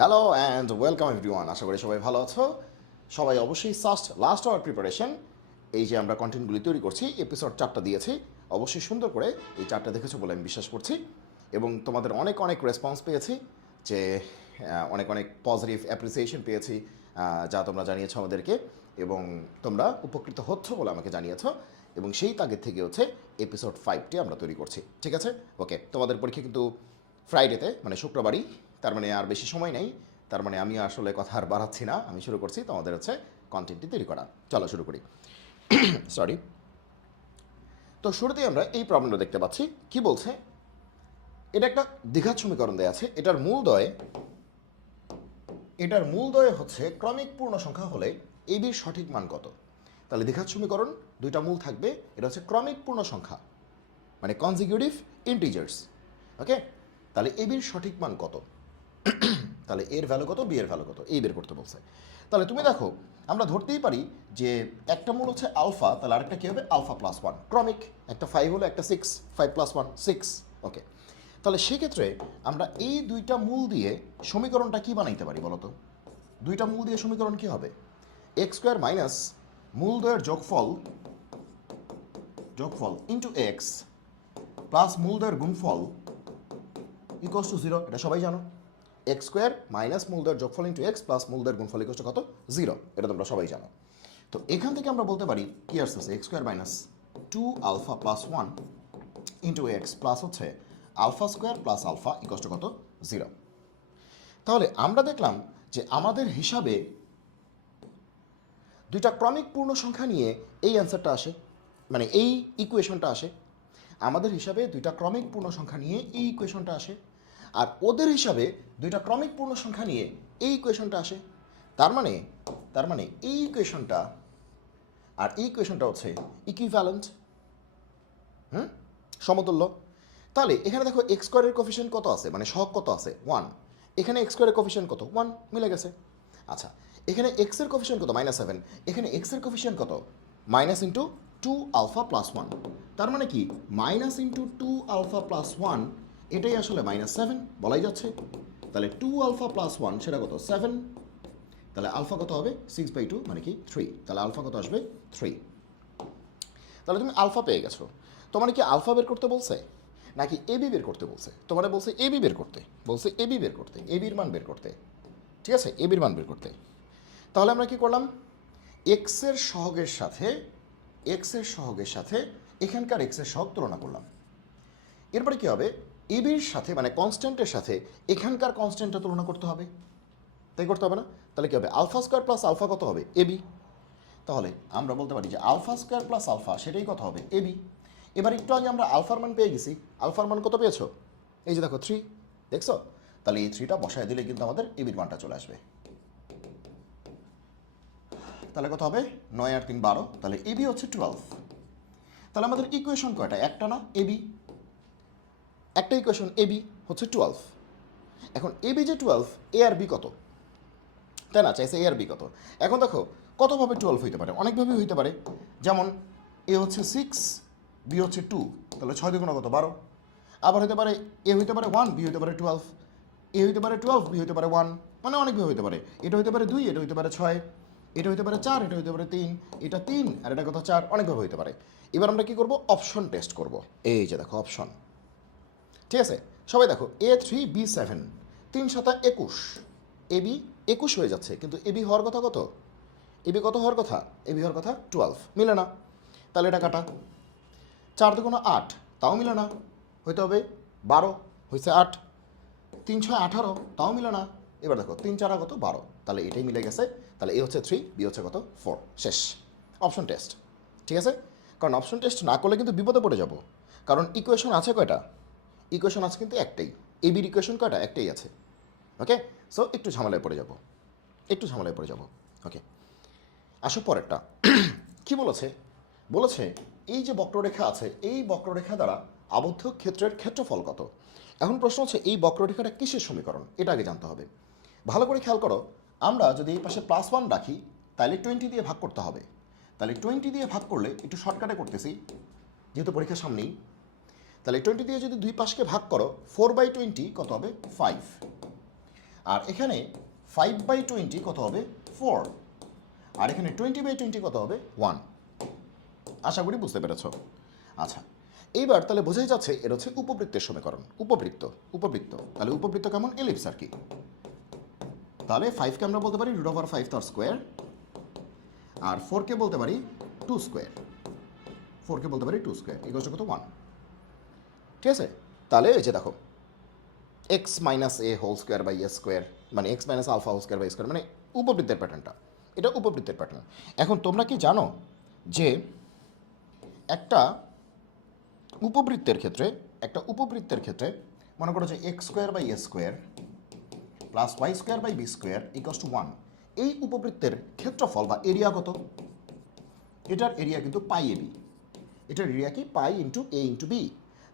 Hello and welcome everyone. আশা করি সবাই ভালো আছো। সবাই অবশ্যই লাস্ট আওয়ার প্রিপারেশন এই যে আমরা কন্টেন্টগুলি তৈরি করছি, এপিসোড 4টা দিয়েছি, অবশ্যই সুন্দর করে এই 4টা দেখেছো বলে আমি বিশ্বাস করছি এবং তোমাদের অনেক অনেক রেসপন্স পেয়েছি, যে অনেক অনেক পজিটিভ অ্যাপ্রিসিয়েশন পেয়েছি, যা তোমরা জানিয়েছো আমাদেরকে এবং তোমরা উপকৃত হচ্ছ বলে আমাকে জানিয়েছো এবং সেই তাগিদ থেকে হচ্ছে এপিসোড 5টি আমরা তৈরি করছি। ঠিক আছে, ওকে। তোমাদের পরীক্ষা কিন্তু ফ্রাইডেতে, মানে শুক্রবারই, তার মানে আর বেশি সময় নেই। তার মানে আমি আসলে কথা আর বাড়াচ্ছি না, আমি শুরু করছি তোমাদের হচ্ছে কন্টেন্টটি তৈরি করা। চলো শুরু করি। সরি। তো শুরুতেই আমরা এই প্রবলেমটা দেখতে পাচ্ছি। কি বলছে? এটা একটা দ্বিঘাত সমীকরণ দেয়া আছে। এটার মূল দয় হচ্ছে ক্রমিক পূর্ণ সংখ্যা হলে এবির সঠিক মান কত। তাহলে দ্বিঘাত সমীকরণ, দুইটা মূল থাকবে। এটা হচ্ছে ক্রমিক পূর্ণ সংখ্যা, মানে কনজিকিউটিভ ইন্টিজার্স। ওকে, তাহলে এবির সঠিক মান কত? তাহলে এর ভ্যালু কত, বি এর ভ্যালু কত, এই বের করতে বলছে। তাহলে তুমি দেখো, আমরা ধরতেই পারি যে একটা মূল হচ্ছে আলফা, তাহলে আরেকটা কী হবে? আলফা প্লাস ওয়ান, ক্রমিক। একটা 5 হলো, একটা 6, 5 প্লাস 1 6। ওকে, তাহলে সেক্ষেত্রে আমরা এই দুইটা মূল দিয়ে সমীকরণটা কি বানাইতে পারি বলো তো? দুইটা মূল দিয়ে সমীকরণ কি হবে? এক্স স্কোয়ার মাইনাস মূলদ্বয়ের যোগফল ইন্টু এক্স প্লাস মূলদ্বয়ের গুণফল ইকুয়ালস টু 0। এটা সবাই জানো। এক্স স্কোয়ার মাইনাস মূলদ্বয়ের যোগফল ইন্টু এক্স প্লাস মূলদ্বয়ের গুণফল ইকুয়ালস টু কত? 0। এটা তোমরা সবাই জানো। তো এখান থেকে আমরা বলতে পারি কি আসতেছে? X square minus 2 alpha plus 1 into X plus হচ্ছে alpha square plus alpha equals to কত? 0। তাহলে আমরা দেখলাম যে আমাদের হিসাবে দুইটা ক্রমিক পূর্ণ সংখ্যা নিয়ে এই অ্যান্সারটা আসে, মানে এই ইকুয়েশনটা আসে। আমাদের হিসাবে দুইটা ক্রমিক পূর্ণ সংখ্যা নিয়ে এই ইকুয়েশনটা আসে, আর ওদের হিসাবে দুইটা ক্রমিক পূর্ণ সংখ্যা নিয়ে এই ইকুয়েশনটা আসে। তার মানে এই ইকুয়েশনটা আর এই ইকুয়েশনটা হচ্ছে ইকুইভ্যালেন্ট, সমতুল্য। তাহলে এখানে দেখো এক্স স্কোয়ারের কোফিশিয়েন্ট কত আছে, মানে সহগ কত আছে? 1। এখানে এক্স স্কোয়ারের কোফিশিয়েন্ট কত? 1, মিলে গেছে। আচ্ছা, এখানে এক্সের কোফিশিয়েন্ট কত? -7। এখানে এক্সের কোফিশিয়েন্ট কত? Minus into 2 alpha plus 1। তার মানে কি মাইনাস ইন্টু 2 আলফা প্লাস 1, এটাই আসলে -7 বলাই যাচ্ছে। তাহলে 2 আলফা প্লাস 1 সেটা কত? 7। তাহলে আলফা কত হবে? 6/2, মানে কি 3। তাহলে আলফা কত আসবে? 3। তাহলে তুমি আলফা পেয়ে গেছো। তোমার কি আলফা বের করতে বলছে নাকি এবি বের করতে বলছে? তোমার বলছে এবি বের করতে, এবির মান বের করতে। ঠিক আছে, এবির মান বের করতে। তাহলে আমরা কি করলাম? এক্সের সহগের সাথে এখানকার এক্সের সহগ তুলনা করলাম। এরপরে কি হবে? এবির সাথে, মানে কনস্ট্যান্টের সাথে এখানকার কনস্ট্যান্টটা তুলনা করতে হবে। তাই করতে হবে না? তাহলে কি হবে? আলফা স্কোয়ার প্লাস আলফা কত হবে? এবি। তাহলে আমরা বলতে পারি যে আলফা স্কোয়ার প্লাস আলফা সেটাই কত হবে? এবি। এবার একটু আগে আমরা আলফার মান পেয়ে গেছি। আলফার মান কত পেয়েছো? এই যে দেখো 3, দেখছো? তাহলে এই 3টা বসায় দিলে কিন্তু আমাদের এবির মানটা চলে আসবে। তাহলে কত হবে? 9 আর 3 12। তাহলে এবি হচ্ছে 12। তাহলে আমাদের ইকুয়েশন কয়টা? একটা না? এবি, একটা ইকুয়েশন এবি হচ্ছে 12। এখন এবি যে 12, এ আর বি কত? তাই না? চাইছে এ আর বি কত। এখন দেখো কতভাবে 12 হইতে পারে? অনেকভাবেই হইতে পারে। যেমন এ হচ্ছে 6, বি হচ্ছে 2, তাহলে 6 দ্বিগুণ কত? 12। আবার হইতে পারে এ হইতে পারে 1, বি হইতে পারে 12, এ হইতে পারে 12, বি হইতে পারে 1, মানে অনেকভাবে হইতে পারে। এটা হইতে পারে 2, এটা হইতে পারে 6, এটা হইতে পারে 4, এটা হইতে পারে 3, এটা 3 আর এটা কত? 4, অনেকভাবে হইতে পারে। এবার আমরা কি করব? অপশন টেস্ট করব। এই যে দেখো অপশন। ঠিক আছে, সবাই দেখো A3B7, 3 7 21, এবি 21 হয়ে যাচ্ছে, কিন্তু এবি হওয়ার কথা কত? এবি কত হওয়ার কথা? এবি হওয়ার কথা 12, মিলে না। তাহলে এটা কাটা। 4 দুগুণ 8, তাও মিলে না। হইতে হবে 12, হয়েছে 8। 3 6 18, তাও মিলে না। এবার দেখো 3 4 কত? 12, তাহলে এটাই মিলে গেছে। তাহলে এ হচ্ছে 3, বি হচ্ছে কত? 4। শেষ। Option test. ঠিক আছে, কারণ অপশন টেস্ট না করলে কিন্তু বিপদে পড়ে যাব। কারণ ইকুয়েশন আছে কয়টা? ইকুয়েশন আছে কিন্তু একটাই। এবির ইকুয়েশন কয়টা? একটাই আছে। ওকে, সো একটু ঝামেলায় পড়ে যাব। ওকে, আসো পরেরটা। কি বলেছে? বলেছে এই যে বক্ররেখা আছে, এই বক্ররেখা দ্বারা আবদ্ধ ক্ষেত্রের ক্ষেত্রফল কত? এখন প্রশ্ন হচ্ছে এই বক্ররেখাটা কিসের সমীকরণ? এটা আগে জানতে হবে। ভালো করে খেয়াল করো, আমরা যদি এই পাশে +1 রাখি তাহলে 20 দিয়ে ভাগ করতে হবে। তাহলে 20 দিয়ে ভাগ করলে, একটু শর্টকাটে করতেছি যেহেতু পরীক্ষার সামনেই, তাহলে 20 দিয়ে যদি দুই পাশকে ভাগ করো 4/20 কত হবে? 5। আর এখানে 5/20 কত হবে 4, আর এখানে 20/20 কত হবে 1। আশা করি বুঝতে পেরেছ। আচ্ছা, এইবার তাহলে বোঝাই যাচ্ছে এটা হচ্ছে উপবৃত্তের সমীকরণ। উপবৃত্ত, উপবৃত্ত, তাহলে উপবৃত্ত কেমন? এলিপস আর কি। তাহলে 5কে আমরা বলতে পারি √5 তার স্কোয়ার, আর 4কে বলতে পারি 2 স্কোয়ার, 4কে বলতে পারি 2 স্কোয়ার ইকুয়াল টু কত 1। ঠিক আছে, তাহলে এই যে দেখো x minus A whole square by A square, মানে x minus alpha whole square by square, মানে উপবৃত্তের প্যাটার্নটা, এটা উপবৃত্তের প্যাটার্ন। এখন তোমরা কি জানো যে একটা উপবৃত্তের ক্ষেত্রে মনে করো যে X square by A square plus Y square by B square equals to 1, এই উপবৃত্তের ক্ষেত্রফল বা এরিয়া কত? এটার এরিয়া কিন্তু পাই এ বি, এটার এরিয়া কি পাই ইন্টু এ ইন্টু বি।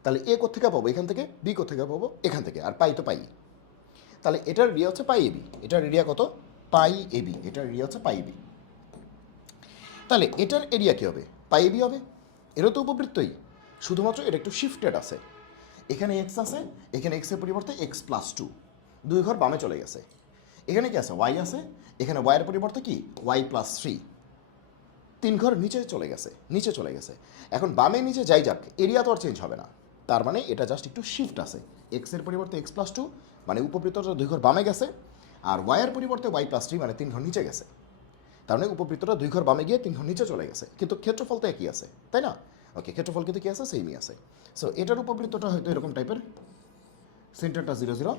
তাহলে এ কোথেকে পাবো? এখান থেকে। বি কোথেকে পাবো? এখান থেকে। আর পাই তো পাই, তাহলে এটার এরিয়া হচ্ছে পাই এ বি। এটার এরিয়া কত? পাই এ বি। এটার এরিয়া হচ্ছে পাই বি। তাহলে এটার এরিয়া কী হবে? পাই এ বি হবে। এরও তো উপবৃত্তই, শুধুমাত্র এটা একটু শিফটেড আছে। এখানে এক্স আছে, এখানে এক্সের পরিবর্তে এক্স প্লাস 2, 2 ঘর বামে চলে গেছে। এখানে কি আছে? ওয়াই আছে, এখানে ওয়াইয়ের পরিবর্তে কি ওয়াই প্লাস 3, 3 ঘর নিচে চলে গেছে। এখন বামে নিচে যাই যাক, এরিয়া তো আর চেঞ্জ হবে না। তার মানে এটা জাস্ট একটু শিফট আছে। এক্সের পরিবর্তে এক্স প্লাস 2 মানে উপবৃত্তটা 2 ঘর বামে গেছে, আর ওয়াইয়ের পরিবর্তে ওয়াই প্লাস 3 মানে 3 ঘর নিচে গেছে। তার মানে উপবৃত্তটা 2 ঘর বামে গিয়ে 3 ঘর নিচে চলে গেছে, কিন্তু ক্ষেত্রফল তো একই আছে, তাই না? ওকে, ক্ষেত্রফল কিন্তু কি আছে? সেমই আছে। সো এটার উপবৃত্তটা হয়তো এরকম টাইপের, সেন্টারটা 0 0,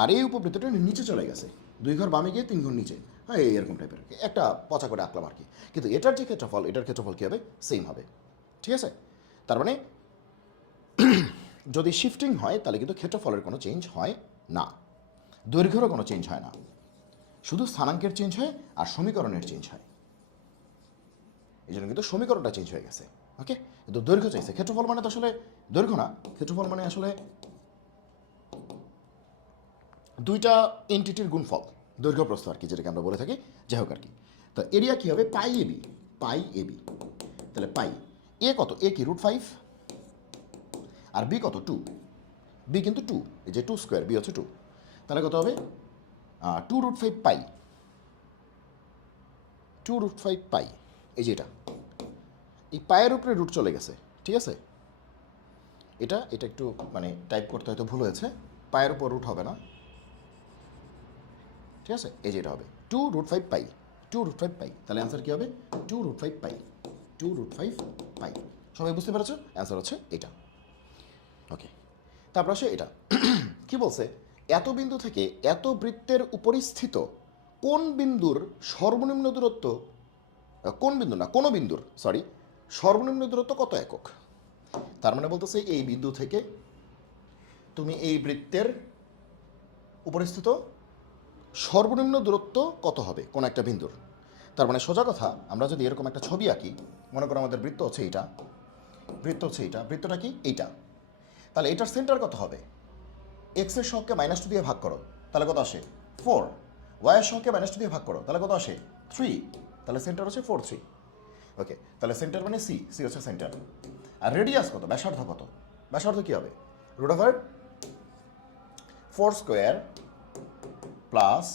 আর এই উপবৃত্তটা নিচে চলে গেছে, 2 ঘর বামে গিয়ে 3 ঘর নিচে, হ্যাঁ এরকম টাইপের একটা পচা করে আঁকলাম আর কি। কিন্তু এটার যে ক্ষেত্রফল, এটার ক্ষেত্রফল কী হবে? সেম হবে। ঠিক আছে, তার মানে যদি শিফটিং হয় তাহলে কিন্তু ক্ষেত্রফলের কোনো চেঞ্জ হয় না, দৈর্ঘ্যেরও কোনো চেঞ্জ হয় না, শুধু স্থানাঙ্কের চেঞ্জ হয় আর সমীকরণের চেঞ্জ হয়। এই জন্য কিন্তু সমীকরণটা চেঞ্জ হয়ে গেছে। ওকে, কিন্তু দৈর্ঘ্য চাইছে। ক্ষেত্রফল মানে তো আসলে দৈর্ঘ্য না, ক্ষেত্রফল মানে আসলে দুইটা এন্টিটির গুণফল, দৈর্ঘ্য প্রস্থ আর কি, যেটাকে আমরা বলে থাকি। যাই হোক আর কি, তো এরিয়া কী হবে? পাই A B, pi A B. তাহলে পাই এ কত? এ কি √5, আর বি কত? 2, বি কিন্তু 2, এই যে 2 স্কোয়ার, বি হচ্ছে 2, তাহলে কত হবে? 2√5 পাই, 2√5 পাই। এই যে এটা, এই পায়ের উপরে রুট চলে গেছে। ঠিক আছে, এটা একটু মানে টাইপ করতে হয়তো ভুল হয়েছে, পায়ের উপর রুট হবে না। ঠিক আছে, এই যে এটা হবে 2√5 পাই, 2√5 পাই। তাহলে অ্যান্সার কী হবে? 2√5 পাই, 2√5 পাই। সবাই বুঝতে পেরেছো? অ্যান্সার হচ্ছে এটা। ওকে, তারপর আসে এটা কি বলছে? এত বিন্দু থেকে এত বৃত্তের উপরিস্থিত কোন বিন্দুর সর্বনিম্ন দূরত্ব, কোনো বিন্দুর সর্বনিম্ন দূরত্ব কত একক? তার মানে বলতেছে এই বিন্দু থেকে তুমি এই বৃত্তের উপরিস্থিত সর্বনিম্ন দূরত্ব কত হবে কোন একটা বিন্দুর। তার মানে সোজা কথা, আমরা যদি এরকম একটা ছবি আঁকি, মনে করো আমাদের বৃত্ত হচ্ছে এইটা, বৃত্তটা কি এইটা, তাহলে এটার সেন্টার কত হবে? এক্সের সহগকে -2 দিয়ে ভাগ করো, তাহলে কত আসে? 4। ওয়াইয়ের সহগকে -2 দিয়ে ভাগ করো, তাহলে কত আসে? 3। তাহলে সেন্টার হচ্ছে 4 3। ওকে, তাহলে সেন্টার মানে সি, সি হচ্ছে সেন্টার। আর রেডিয়াস কত? ব্যাসার্ধ কত? ব্যাসার্ধ কী হবে? √4 স্কোয়ার প্লাস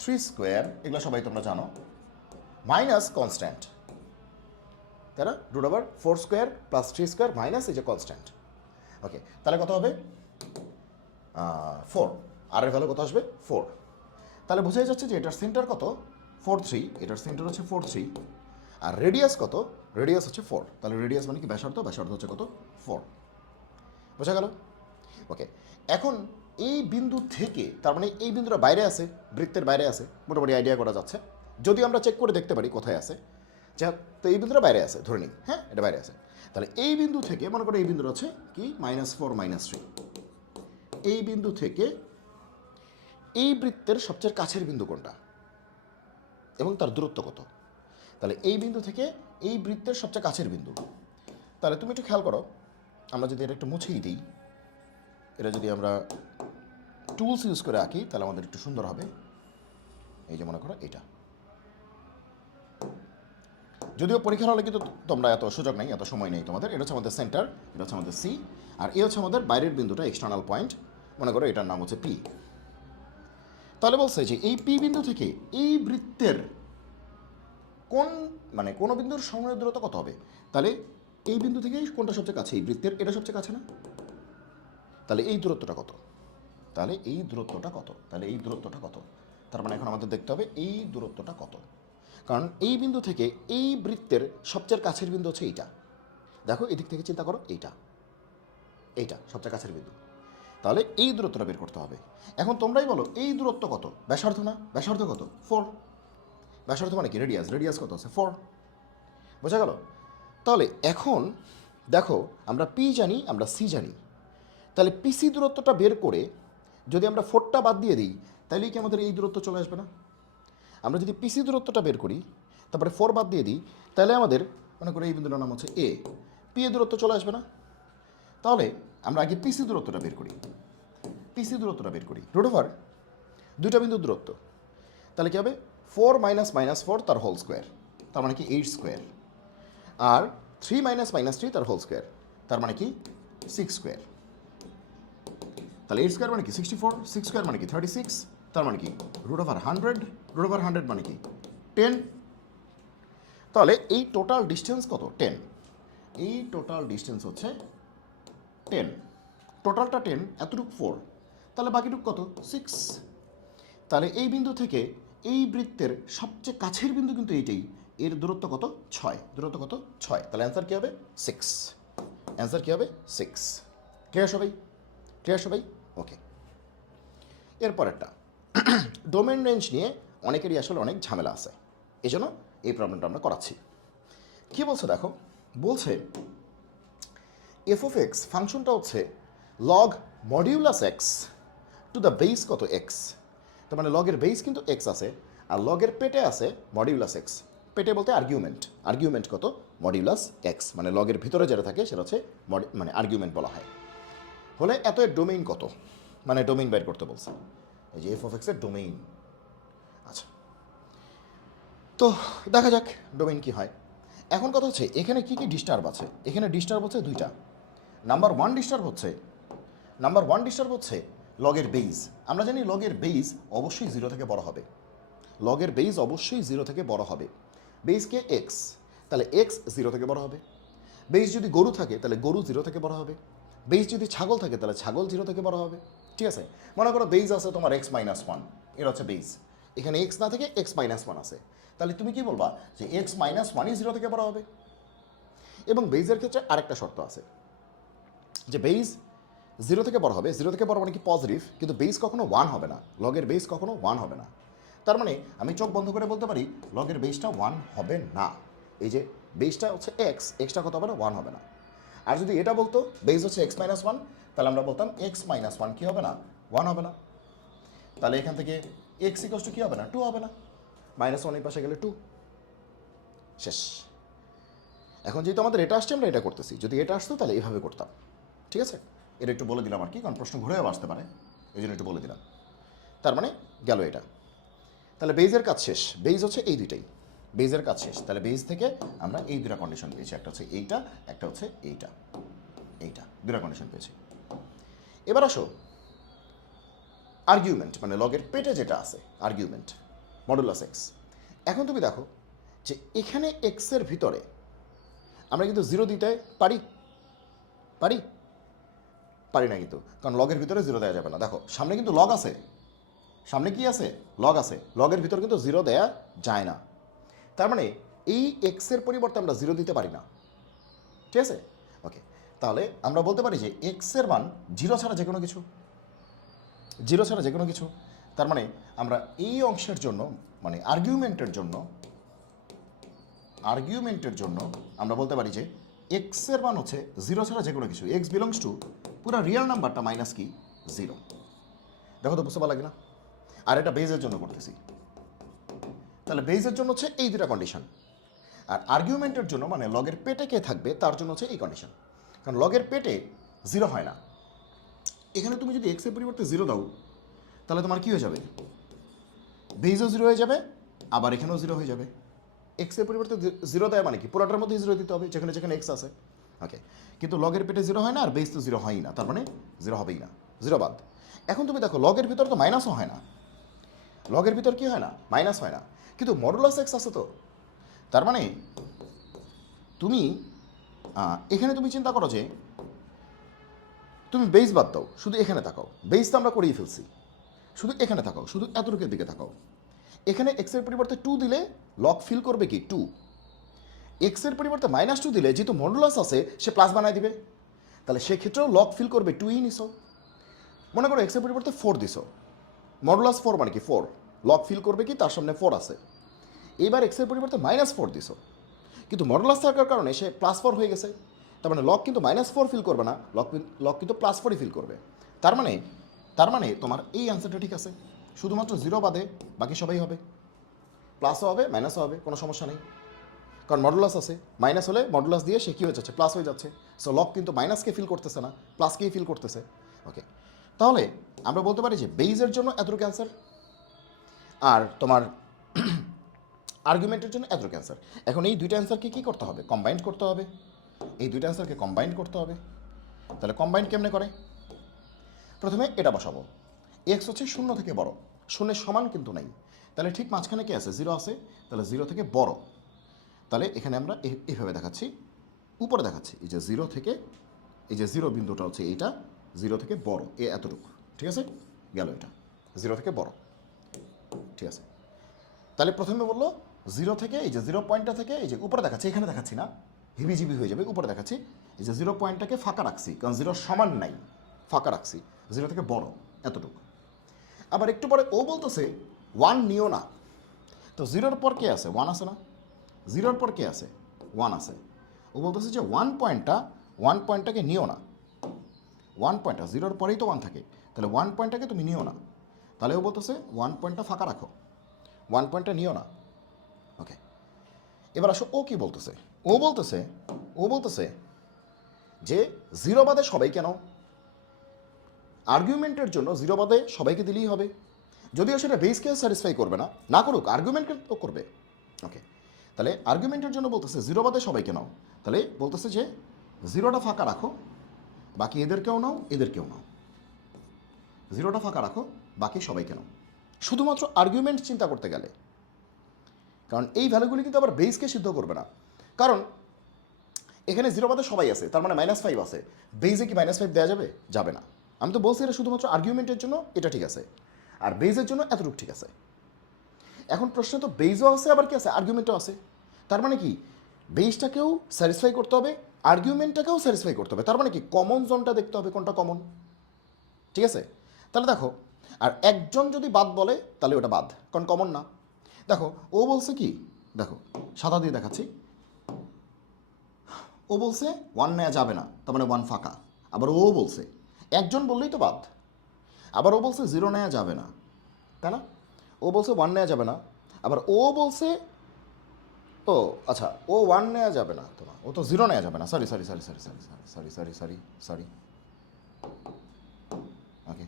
3 স্কোয়ার, এগুলো সবাই তোমরা জানো, মাইনাস কনস্ট্যান্ট, তাই না? √4 স্কোয়ার প্লাস 3 স্কোয়ার মাইনাস এই যে কনস্ট্যান্ট। ওকে, তাহলে কত হবে? 4। আর এর ভ্যালু কত আসবে? 4। তাহলে বোঝাই যাচ্ছে যে এটার সেন্টার কত? 4 3, এটার সেন্টার হচ্ছে 4 3, আর রেডিয়াস কত? রেডিয়াস হচ্ছে 4। তাহলে রেডিয়াস মানে কি? ব্যাসার্ধ হচ্ছে কত? 4। বোঝা গেল? ওকে, এখন এই বিন্দু থেকে, তার মানে এই বিন্দুটা বাইরে আছে, বৃত্তের বাইরে আছে, মোটামুটি আইডিয়া করা যাচ্ছে। যদি আমরা চেক করে দেখতে পারি কোথায় আছে, যাক, তো এই বিন্দুটা বাইরে আছে ধরে নিই, হ্যাঁ এটা বাইরে আছে। তাহলে এই বিন্দু থেকে মনে করো এই বিন্দুটা হচ্ছে কি -4 -3, এই বিন্দু থেকে এই বৃত্তের সবচেয়ে কাছের বিন্দু কোনটা এবং তার দূরত্ব কত? তাহলে এই বিন্দু থেকে এই বৃত্তের সবচেয়ে কাছের বিন্দু, তাহলে তুমি একটু খেয়াল করো, আমরা যদি এটা একটু মুছেই দিই, এটা যদি আমরা টুলস ইউজ করে আঁকি তাহলে আমাদের একটু সুন্দর হবে। এই যে মনে করো এটা, যদিও পরীক্ষার হলে কিন্তু তোমরা এত সুযোগ নেই, এত সময় নেই তোমাদের। এটা হচ্ছে আমাদের সেন্টার, এটা হচ্ছে আমাদের সি, আর এ হচ্ছে আমাদের বাইরের বিন্দুটা, এক্সটার্নাল পয়েন্ট, মনে করো এটার নাম হচ্ছে পি। তাহলে বলছে যে এই পি বিন্দু থেকে এই বৃত্তের কোন মানে কোনো বিন্দুর সংগ্রহের দূরত্ব কত হবে? তাহলে এই বিন্দু থেকে কোনটা সবচেয়ে কাছে? এই বৃত্তের এটা সবচেয়ে কাছে না? তাহলে এই দূরত্বটা কত? তাহলে এই দূরত্বটা কত? তাহলে এই দূরত্বটা কত? তার মানে এখন আমাদের দেখতে হবে এই দূরত্বটা কত। কারণ এই বিন্দু থেকে এই বৃত্তের সবচেয়ে কাছের বিন্দু হচ্ছে এইটা। দেখো এদিক থেকে চিন্তা করো, এইটা এইটা সবচেয়ে কাছের বিন্দু। তাহলে এই দূরত্বটা বের করতে হবে। এখন তোমরাই বলো এই দূরত্ব কত? ব্যাসার্ধ না? ব্যাসার্ধ কত? 4। ব্যাসার্ধ মানে কি? রেডিয়াস। রেডিয়াস কত আছে? 4। বোঝা গেল? তাহলে এখন দেখো আমরা পি জানি, আমরা সি জানি। তাহলে পিসি দূরত্বটা বের করে যদি আমরা 4টা বাদ দিয়ে দিই, তাহলে কি আমাদের এই দূরত্ব চলে আসবে না? আমরা যদি পিসি দূরত্বটা বের করি, তারপরে 4 বাদ দিয়ে দিই, তাহলে আমাদের মনে করি এই বিন্দুটার নাম হচ্ছে এ, পি এর দূরত্ব চলে আসবে না? তাহলে আমরা আগে পিসি দূরত্বটা বের করি। পিসি দূরত্বটা বের করি রুট ওভার দুইটা বিন্দুর দূরত্ব। তাহলে কী হবে? 4 - -4 তার হোল স্কোয়ার, তার মানে কি 8 স্কোয়ার। আর 3 - -3 তার হোল স্কোয়ার, তার মানে কি 6 স্কোয়ার। তাহলে 8 স্কোয়ার মানে কি 64, 6 স্কোয়ার মানে কি 36, তার মানে কি রুট ওভার 100, রুট ওভার 100 মানে কি 10। তাহলে এই টোটাল ডিস্টেন্স কত? 10। এই টোটাল ডিস্টেন্স হচ্ছে 10। টোটালটা 10, এতটুকু 4, তাহলে বাকিটুকু কত? 6। তাহলে এই বিন্দু থেকে এই বৃত্তের সবচেয়ে কাছের বিন্দু কিন্তু এইটাই, এর দূরত্ব কত? 6। দূরত্ব কত? 6। তাহলে অ্যান্সার কী হবে? 6। অ্যান্সার কী হবে? 6। ক্লিয়ার সবাই? ক্লিয়ার সবাই? ওকে। এরপর একটা ডোমেন রেঞ্জ নিয়ে অনেকেরই আসলে অনেক ঝামেলা আছে, এই জন্য এই প্রবলেমটা আমরা করাচ্ছি। কী বলছে দেখো, বলছে এফ অফ এক্স ফাংশনটা হচ্ছে log modulus x to the base কত? এক্স। তার মানে লগের বেস কিন্তু এক্স আছে, আর লগের পেটে আছে মডিউলাস এক্স। পেটে বলতে আর্গুমেন্ট, আর্গুমেন্ট কত? মডিউলাস এক্স, মানে লগের ভিতরে যেটা থাকে সেটা হচ্ছে মানে আর্গুমেন্ট বলা হয়। হলে এত এর ডোমেইন কত? মানে ডোমেইন বের করতে বলছে, এই যে এফ অফ এক্সের ডোমেইন। আচ্ছা, তো দেখা যাক ডোমেইন কি হয়। এখন কথা হচ্ছে এখানে কি কি ডিস্টার্ব আছে? এখানে ডিস্টার্ব হচ্ছে দুইটা। নাম্বার ওয়ান ডিস্টার্ব হচ্ছে লগের বেইজ। আমরা জানি লগের বেইজ অবশ্যই 0 থেকে বড় হবে। লগের বেইজ অবশ্যই 0 থেকে বড় হবে। বেইজকে এক্স, তাহলে এক্স 0 থেকে বড় হবে। বেইজ যদি গরু থাকে তাহলে গরু 0 থেকে বড় হবে। বেইজ যদি ছাগল থাকে তাহলে ছাগল 0 থেকে বড় হবে। ঠিক আছে? মনে করো বেইজ আছে তোমার x-1, এর হচ্ছে বেইজ। এখানে এক্স না থেকে x-1 আছে, তাহলে তুমি কি বলবা? যে x-1ই 0 থেকে বড় হবে। এবং বেইজের ক্ষেত্রে আরেকটা শর্ত আছে, যে বেইজ 0 থেকে বড় হবে। 0 থেকে বড় মানে কি পজিটিভ, কিন্তু বেইজ কখনো 1 হবে না। লগের বেইজ কখনো 1 হবে না। তার মানে আমি চোখ বন্ধ করে বলতে পারি লগের বেইজটা 1 হবে না। এই যে বেইজটা হচ্ছে এক্সটা কত হবে না? 1 হবে না। আর যদি এটা বলতো বেইজ হচ্ছে x-1, তাহলে আমরা বলতাম x-1 কী হবে না? 1 হবে না। তাহলে এখান থেকে x = কী হবে না? 2 হবে না। -1 এই পাশে গেলে 2, শেষ। এখন যেহেতু আমাদের এটা আসছে আমরা এটা করতেছি, যদি এটা আসতো তাহলে এইভাবে করতাম। ঠিক আছে? এটা একটু বলে দিলাম আর কি, কারণ প্রশ্ন ঘুরেও আসতে পারে, এই জন্য একটু বলে দিলাম। তার মানে গেল এটা। তাহলে বেইজের কাজ শেষ। বেইজ হচ্ছে এই দুইটাই, বেইজের কাজ শেষ। তাহলে বেইজ থেকে আমরা এই দুটা কন্ডিশন পেয়েছি, একটা হচ্ছে এইটা, একটা হচ্ছে এইটা। দুটা কন্ডিশন পেয়েছি। এবার আসো আর্গুমেন্ট, মানে লগের পেটে যেটা আছে আর্গুমেন্ট মডুলাস এক্স। এখন তুমি দেখো যে এখানে এক্সের ভিতরে আমরা কিন্তু 0 দিতে পারি পারি না কিন্তু, কারণ লগের ভিতরে 0 দেওয়া যাবে না। দেখো সামনে কিন্তু লগ আছে, সামনে কি আছে? লগ আছে। লগের ভিতরে কিন্তু 0 দেয়া যায় না। তার মানে এই এক্সের পরিবর্তে আমরা 0 দিতে পারি না। ঠিক আছে? ওকে, তাহলে আমরা বলতে পারি যে এক্সের মান 0 ছাড়া যে কোনো কিছু, 0 ছাড়া যে কোনো কিছু। তার মানে আমরা এই অংশের জন্য, মানে আর্গুমেন্টের জন্য আমরা বলতে পারি যে এক্সের মান হচ্ছে 0 ছাড়া যে কোনো কিছু। এক্স বিলংস টু পুরো রিয়েল নাম্বারটা মাইনাস কি 0। দেখো তো বুঝতে পারা লাগে না? আর এটা বেজের জন্য করতেছি। তাহলে বেজের জন্য হচ্ছে এই দুটা কন্ডিশন, আর আর্গুমেন্টের জন্য মানে লগের পেটে কে থাকবে তার জন্য হচ্ছে এই কন্ডিশন। কারণ লগের পেটে 0 হয় না। এখানে তুমি যদি এক্সের পরিবর্তে 0 দাও তাহলে তোমার কী হয়ে যাবে? বেজও 0 হয়ে যাবে, আবার এখানেও 0 হয়ে যাবে। এক্সের পরিবর্তে 0 দেয় মানে কি পুরোটার মধ্যে 0 দিতে হবে যেখানে যেখানে এক্স আছে। ওকে, কিন্তু লগের পেটে 0 হয় না, আর বেস তো 0 হয়ই না, তার মানে 0 হবেই না, 0 বাদ। এখন তুমি দেখো লগের ভিতরে তো মাইনাসও হয় না, লগের ভিতর কি হয় না, মাইনাস হয় না, কিন্তু মডুলাস এক্স আছে তো। তার মানে তুমি এখানে তুমি চিন্তা করো যে তুমি বেস বাদ দাও, শুধু এখানে তাকাও, বেস তো আমরা করেই ফেলছি, শুধু এখানে তাকাও, শুধু এতটুকুর দিকে তাকাও। এখানে এক্সের পরিবর্তে 2 দিলে লগ ফিল করবে কি 2, এক্সের পরিবর্তে -2 দিলে যেহেতু মডুলাস আছে সে প্লাস বানায় দিবে, তাহলে সেক্ষেত্রেও লগ ফিল করবে 2ই নিছো। মনে করো এক্সের পরিবর্তে 4 দিছো, মডুলাস 4 মানে কি 4, লগ ফিল করবে কি তার সামনে 4 আছে। এবার এক্সের পরিবর্তে -4 দিছো, কিন্তু মডুলাস থাকার কারণে সে +4 হয়ে গেছে, তার মানে লগ কিন্তু -4 ফিল করবে না, লগ কিন্তু +4ই ফিল করবে। তার মানে তোমার এই অ্যান্সারটা ঠিক আছে, শুধুমাত্র 0 বাদে বাকি সবাই হবে, প্লাসও হবে মাইনাসও হবে, কোনো সমস্যা নেই, কারণ মডুলাস আছে, মাইনাস হলে মডুলাস দিয়ে সে কী হয়ে যাচ্ছে, প্লাস হয়ে যাচ্ছে। সো লগ কিন্তু মাইনাসকে ফিল করতেছে না, প্লাসকেই ফিল করতেছে। ওকে, তাহলে আমরা বলতে পারি যে বেইজের জন্য এতটুকু অ্যান্সার, আর তোমার আর্গুমেন্টের জন্য এতটুকু অ্যান্সার। এখন এই দুইটা অ্যান্সারকে কী করতে হবে, কম্বাইন করতে হবে, এই দুইটা অ্যান্সারকে কম্বাইন করতে হবে। তাহলে কম্বাইন কেমনে করে, প্রথমে এটা বসাবো, এক্স হচ্ছে 0 থেকে বড়, 0 সমান কিন্তু নাই, তাহলে ঠিক মাঝখানে কি আছে, 0 আছে, তাহলে 0 থেকে বড়। তাহলে এখানে আমরা এইভাবে দেখাচ্ছি, উপরে দেখাচ্ছি, এই যে 0 থেকে, এই যে 0 বিন্দুটা হচ্ছে এইটা, 0 থেকে বড় এতটুকু, ঠিক আছে, গেল এটা 0 থেকে বড়, ঠিক আছে। তাহলে প্রথমে বললো 0 থেকে, এই যে 0 পয়েন্টটা থেকে, এই যে উপরে দেখাচ্ছি, এখানে দেখাচ্ছি না, হিবিজিবি হয়ে যাবে, উপরে দেখাচ্ছি, এই যে 0 পয়েন্টটাকে ফাঁকা রাখছি, কারণ 0 সমান নাই, ফাঁকা রাখছি, 0 থেকে বড় এতটুকু। আবার একটু পরে ও বলতেছে 1 নিও না, তো 0-র পর কে আছে, 1 আছে না, 0-র পর কে আছে, 1 আছে। ও বলতেছে যে 1 পয়েন্টটাকে নিও না, 1 পয়েন্টটা 0-র পরেই তো 1 থাকে, তাহলে 1 পয়েন্টটাকে তুমি নিও না। তাহলে ও বলতেছে 1 পয়েন্টটা ফাঁকা রাখো, 1 পয়েন্টটা নিও না। ওকে, এবার আসো ও কি বলতেছে, ও বলতেছে যে 0 বাদে সবাই কেন, আর্গুমেন্টের জন্য 0 বাদে সবাইকে দিলেই হবে, যদিও সেটা বেসকে স্যাটিসফাই করবে না, না করুক, আর্গুমেন্টকে তো করবে। ওকে, তাহলে আর্গুমেন্টের জন্য বলতেছে 0 বাদে সবাইকে নাও, তাহলে বলতেছে যে 0টা ফাঁকা রাখো, বাকি এদেরকেও নাও, এদেরকেও নাও, 0টা ফাঁকা রাখো, বাকি সবাইকে নাও, শুধুমাত্র আর্গুমেন্ট চিন্তা করতে গেলে, কারণ এই ভ্যালুগুলি কিন্তু আবার বেসকে সিদ্ধ করবে না, কারণ এখানে 0 বাদে সবাই আছে, তার মানে -5 আছে, বেসে কি -5 দেওয়া যাবে, যাবে না। আমি তো বলছি এটা শুধুমাত্র আর্গুমেন্টের জন্য এটা ঠিক আছে, আর বেসের জন্য এতটুকু ঠিক আছে। এখন প্রশ্ন তো বেসও আছে, আবার কি আছে, আর্গুমেন্টও আছে, তার মানে কি বেসটাকেও স্যাটিসফাই করতে হবে, আর্গুমেন্টটাকেও স্যাটিসফাই করতে হবে, তার মানে কি কমন জোনটা দেখতে হবে, কোনটা কমন, ঠিক আছে। তাহলে দেখো, আর একজন যদি বাদ বলে তাহলে ওটা বাদ, কারণ কমন না। দেখো ও বলছে কি, দেখো সাদা দিয়ে দেখাচ্ছি, ও বলছে 1 নেওয়া যাবে না, তার মানে 1 ফাঁকা। আবার ও বলছে একজন বললেই তো বাদ, আবার ও বলছে 0 নেওয়া যাবে না, তাই না, ও বলছে 1 নেওয়া যাবে না, আবার ও বলছে, ও আচ্ছা ও 1 নেওয়া যাবে না, তোমার ও তো 0 নেওয়া যাবে না, sorry sorry sorry sorry sorry sorry sorry sorry sorry okay,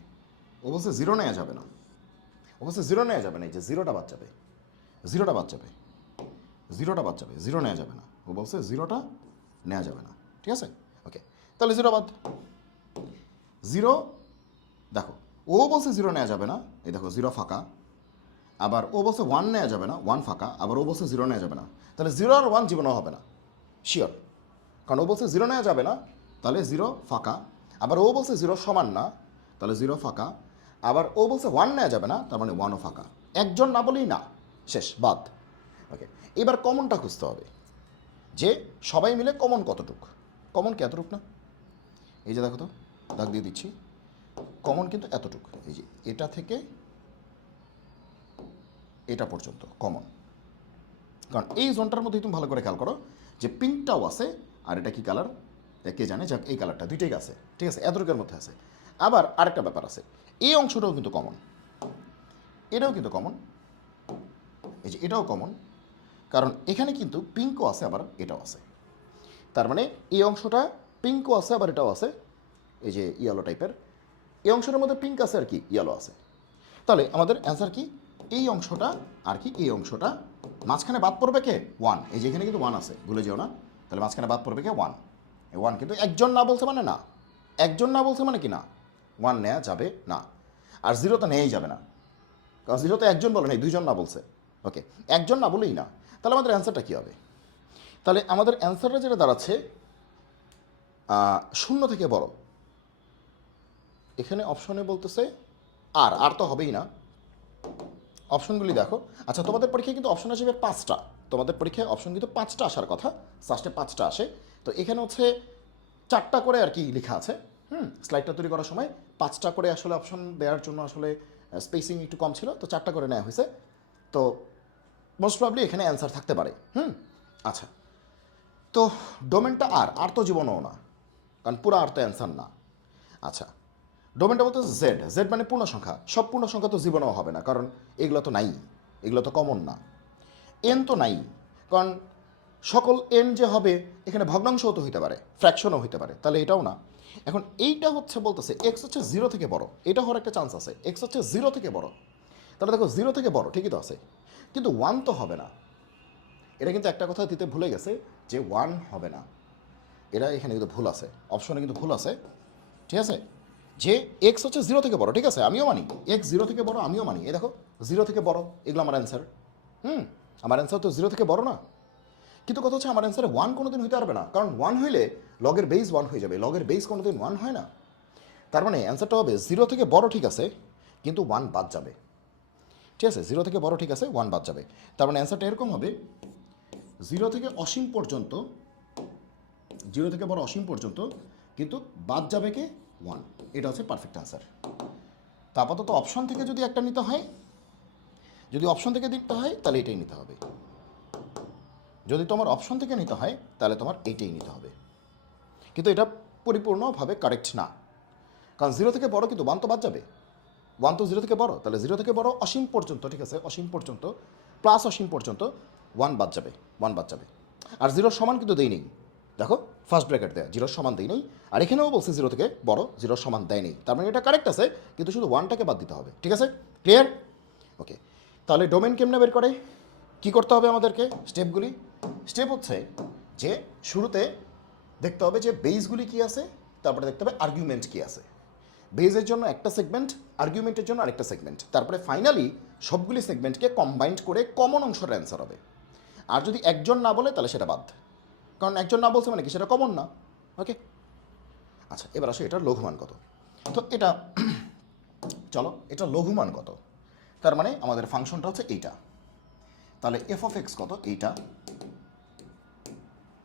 ও বলছে 0 নেওয়া যাবে না, ও বলছে 0 নেওয়া যাবে না, এই যে 0টা বাদ যাবে, 0টা বাদ যাবে, 0টা বাদ যাবে, 0 নেওয়া যাবে না, ও বলছে 0টা নেওয়া যাবে না, ঠিক আছে। ওকে, তাহলে 0 বাদ, 0, দেখো ও বলছে 0 নেওয়া যাবে না, এই দেখো 0 ফাঁকা, আবার ও বলছে 1 নেওয়া যাবে না, 1 ফাঁকা, আবার ও বলছে 0 নেওয়া যাবে না, তাহলে 0 আর 1 জীবনেও হবে না, শিওর, কারণ ও বলছে 0 নেওয়া যাবে না, তাহলে 0 ফাঁকা, আবার ও বলছে 0 সমান না, তাহলে 0 ফাঁকা, আবার ও বলছে 1 নেওয়া যাবে না, তার মানে 1ও ফাঁকা, একজন না বলেই না, শেষ, বাদ। ওকে, এবার কমনটা খুঁজতে হবে, যে সবাই মিলে কমন কতটুক, কমন কি এতটুক না, এই যে দেখো তো দাগ দিয়ে দিচ্ছি, কমন কিন্তু এতটুক, এই যে এটা থেকে এটা পর্যন্ত কমন, কারণ এই জোনটার মধ্যে তুমি ভালো করে খেয়াল করো যে পিঙ্কটাও আছে, আর এটা কি কালার কে জানে, যাক এই কালারটা দুইটাই আছে, ঠিক আছে, এতটুকের মধ্যে আছে। আবার আরেকটা ব্যাপার আছে, এই অংশটাও কিন্তু কমন, এটাও কিন্তু কমন, এই যে এটাও কমন, কারণ এখানে কিন্তু পিঙ্কও আছে, আবার এটাও আছে, তার মানে এই অংশটা পিঙ্কও আছে, আবার এটাও আছে, এই যে ইয়েলো টাইপের, এই অংশটার মধ্যে পিঙ্ক আছে আর কি ইয়েলো আছে। তাহলে আমাদের অ্যান্সার কি, এই অংশটা আর কি, এই অংশটা, মাঝখানে বাদ পড়বে কে 1, এই যে এখানে কিন্তু 1 আছে, ভুলে যেও না, তাহলে মাঝখানে বাদ পড়বে কে 1, এই 1 কিন্তু একজন না বলছে মানে না, একজন না বলছে মানে কি না, 1 নেওয়া যাবে না, আর 0 তো নেওয়াই যাবে না, কারণ জিরোতে একজন বলে নাই, দুইজন না বলছে। ওকে, একজন না বলেই না, তাহলে আমাদের অ্যান্সারটা কী হবে? তাহলে আমাদের অ্যান্সারটা যেটা দাঁড়াচ্ছে 0 থেকে বড়। এখানে অপশনে বলতেছে আর তো হবেই না। অপশনগুলি দেখো। আচ্ছা, তোমাদের পরীক্ষায় কিন্তু অপশন আসবে 5টা। তোমাদের পরীক্ষায় অপশন কিন্তু 5টা আসার কথা, লাস্টে 5টা আসে। তো এখানে হচ্ছে 4টা করে আর কি লেখা আছে। স্লাইডটা তৈরি করার সময় 5টা করে আসলে অপশন দেওয়ার জন্য আসলে স্পেসিং একটু কম ছিল, তো 4টা করে নেওয়া হয়েছে। তো মোস্ট প্রবলি এখানে অ্যান্সার থাকতে পারে। আচ্ছা, তো ডোমেনটা আর তো জীবনও না, কারণ পুরো আর তো অ্যান্সার না। আচ্ছা, ডোমেনটা বলতে জেড, জেড মানে পূর্ণ সংখ্যা। সব পূর্ণ সংখ্যা তো জীবনেও হবে না, কারণ এগুলো তো নাই, এগুলো তো কমন না। এন তো নাই, কারণ সকল এন যে হবে এখানে ভগ্নাংশও তো হইতে পারে, ফ্র্যাকশনও হইতে পারে, তাহলে এটাও না। এখন এইটা হচ্ছে বলতেছে এক্স হচ্ছে 0 থেকে বড়, এটা হওয়ার একটা চান্স আছে। এক্স হচ্ছে 0 থেকে বড়, তাহলে দেখো 0 থেকে বড় ঠিকই তো আছে, কিন্তু 1 তো হবে না। এটা কিন্তু একটা কথা দিতে ভুলে গেছে যে 1 হবে না, এটা এখানে কিন্তু ভুল আছে, অপশনে কিন্তু ভুল আছে। ঠিক আছে, যে এক্স হচ্ছে 0 থেকে বড়, ঠিক আছে, আমিও মানি এক্স 0 থেকে বড়, আমিও মানি। এই দেখো 0 থেকে বড়, এগুলো আমার অ্যান্সার। আমার অ্যান্সার তো 0 থেকে বড় না। কিন্তু কথা হচ্ছে আমার অ্যান্সারে 1 কোনোদিন হইতে পারবে না, কারণ 1 হইলে লগের বেস 1 হয়ে যাবে, লগের বেস কোনোদিন 1 হয় না। তার মানে অ্যান্সারটা হবে 0 থেকে বড়, ঠিক আছে, কিন্তু 1 বাদ যাবে। ঠিক আছে, 0 থেকে বড় ঠিক আছে, 1 বাদ যাবে। তার মানে অ্যান্সারটা এরকম হবে 0 থেকে অসীম পর্যন্ত, 0 থেকে বড় অসীম পর্যন্ত, কিন্তু বাদ যাবে কে? 1। এটা হচ্ছে পারফেক্ট অ্যান্সার। তা আপাতত অপশন থেকে যদি একটা নিতে হয়, যদি অপশন থেকে দিতে হয় তাহলে এটাই নিতে হবে। যদি তোমার অপশন থেকে নিতে হয় তাহলে তোমার এইটাই নিতে হবে, কিন্তু এটা পরিপূর্ণভাবে কারেক্ট না, কারণ 0 থেকে বড় কিন্তু 1 তো বাদ যাবে। 1 তো 0 থেকে বড়, তাহলে 0 থেকে বড় অসীম পর্যন্ত, ঠিক আছে, অসীম পর্যন্ত প্লাস অসীম পর্যন্ত 1 বাদ যাবে, 1 বাদ যাবে। আর 0 সমান কিন্তু দেই নেই, দেখো ফার্স্ট ব্র্যাকেট দেয়, 0 সমান দেই নেই। আর এখানেও বলছে 0 থেকে বড়, 0 সমান দেয় নেই, তার মানে এটা কারেক্ট আছে, কিন্তু শুধু 1টাকে বাদ দিতে হবে। ঠিক আছে, ক্লিয়ার? ওকে, তাহলে ডোমেন কেমনে বের করে, কি করতে হবে আমাদেরকে? স্টেপগুলি, স্টেপ হচ্ছে যে শুরুতে দেখতে হবে যে বেসগুলি কি আছে, তারপরে দেখতে হবে আর্গুমেন্ট কি আছে। বেজের জন্য একটা সেগমেন্ট, আর্গুমেন্টের জন্য আরেকটা সেগমেন্ট, তারপরে ফাইনালি সবগুলি সেগমেন্টকে কম্বাইন্ড করে কমন অংশের অ্যান্সার হবে। আর যদি একজন না বলে তাহলে সেটা বাদ, কারণ একজন না বলছে মানে কি, সেটা কমন না। ওকে, আচ্ছা, এবার আসো এটার লঘুমান কত। তো এটা চলো, এটা লঘুমান কত, তার মানে আমাদের ফাংশনটা হচ্ছে এইটা। তাহলে এফ অফ এক্স কত? এইটা।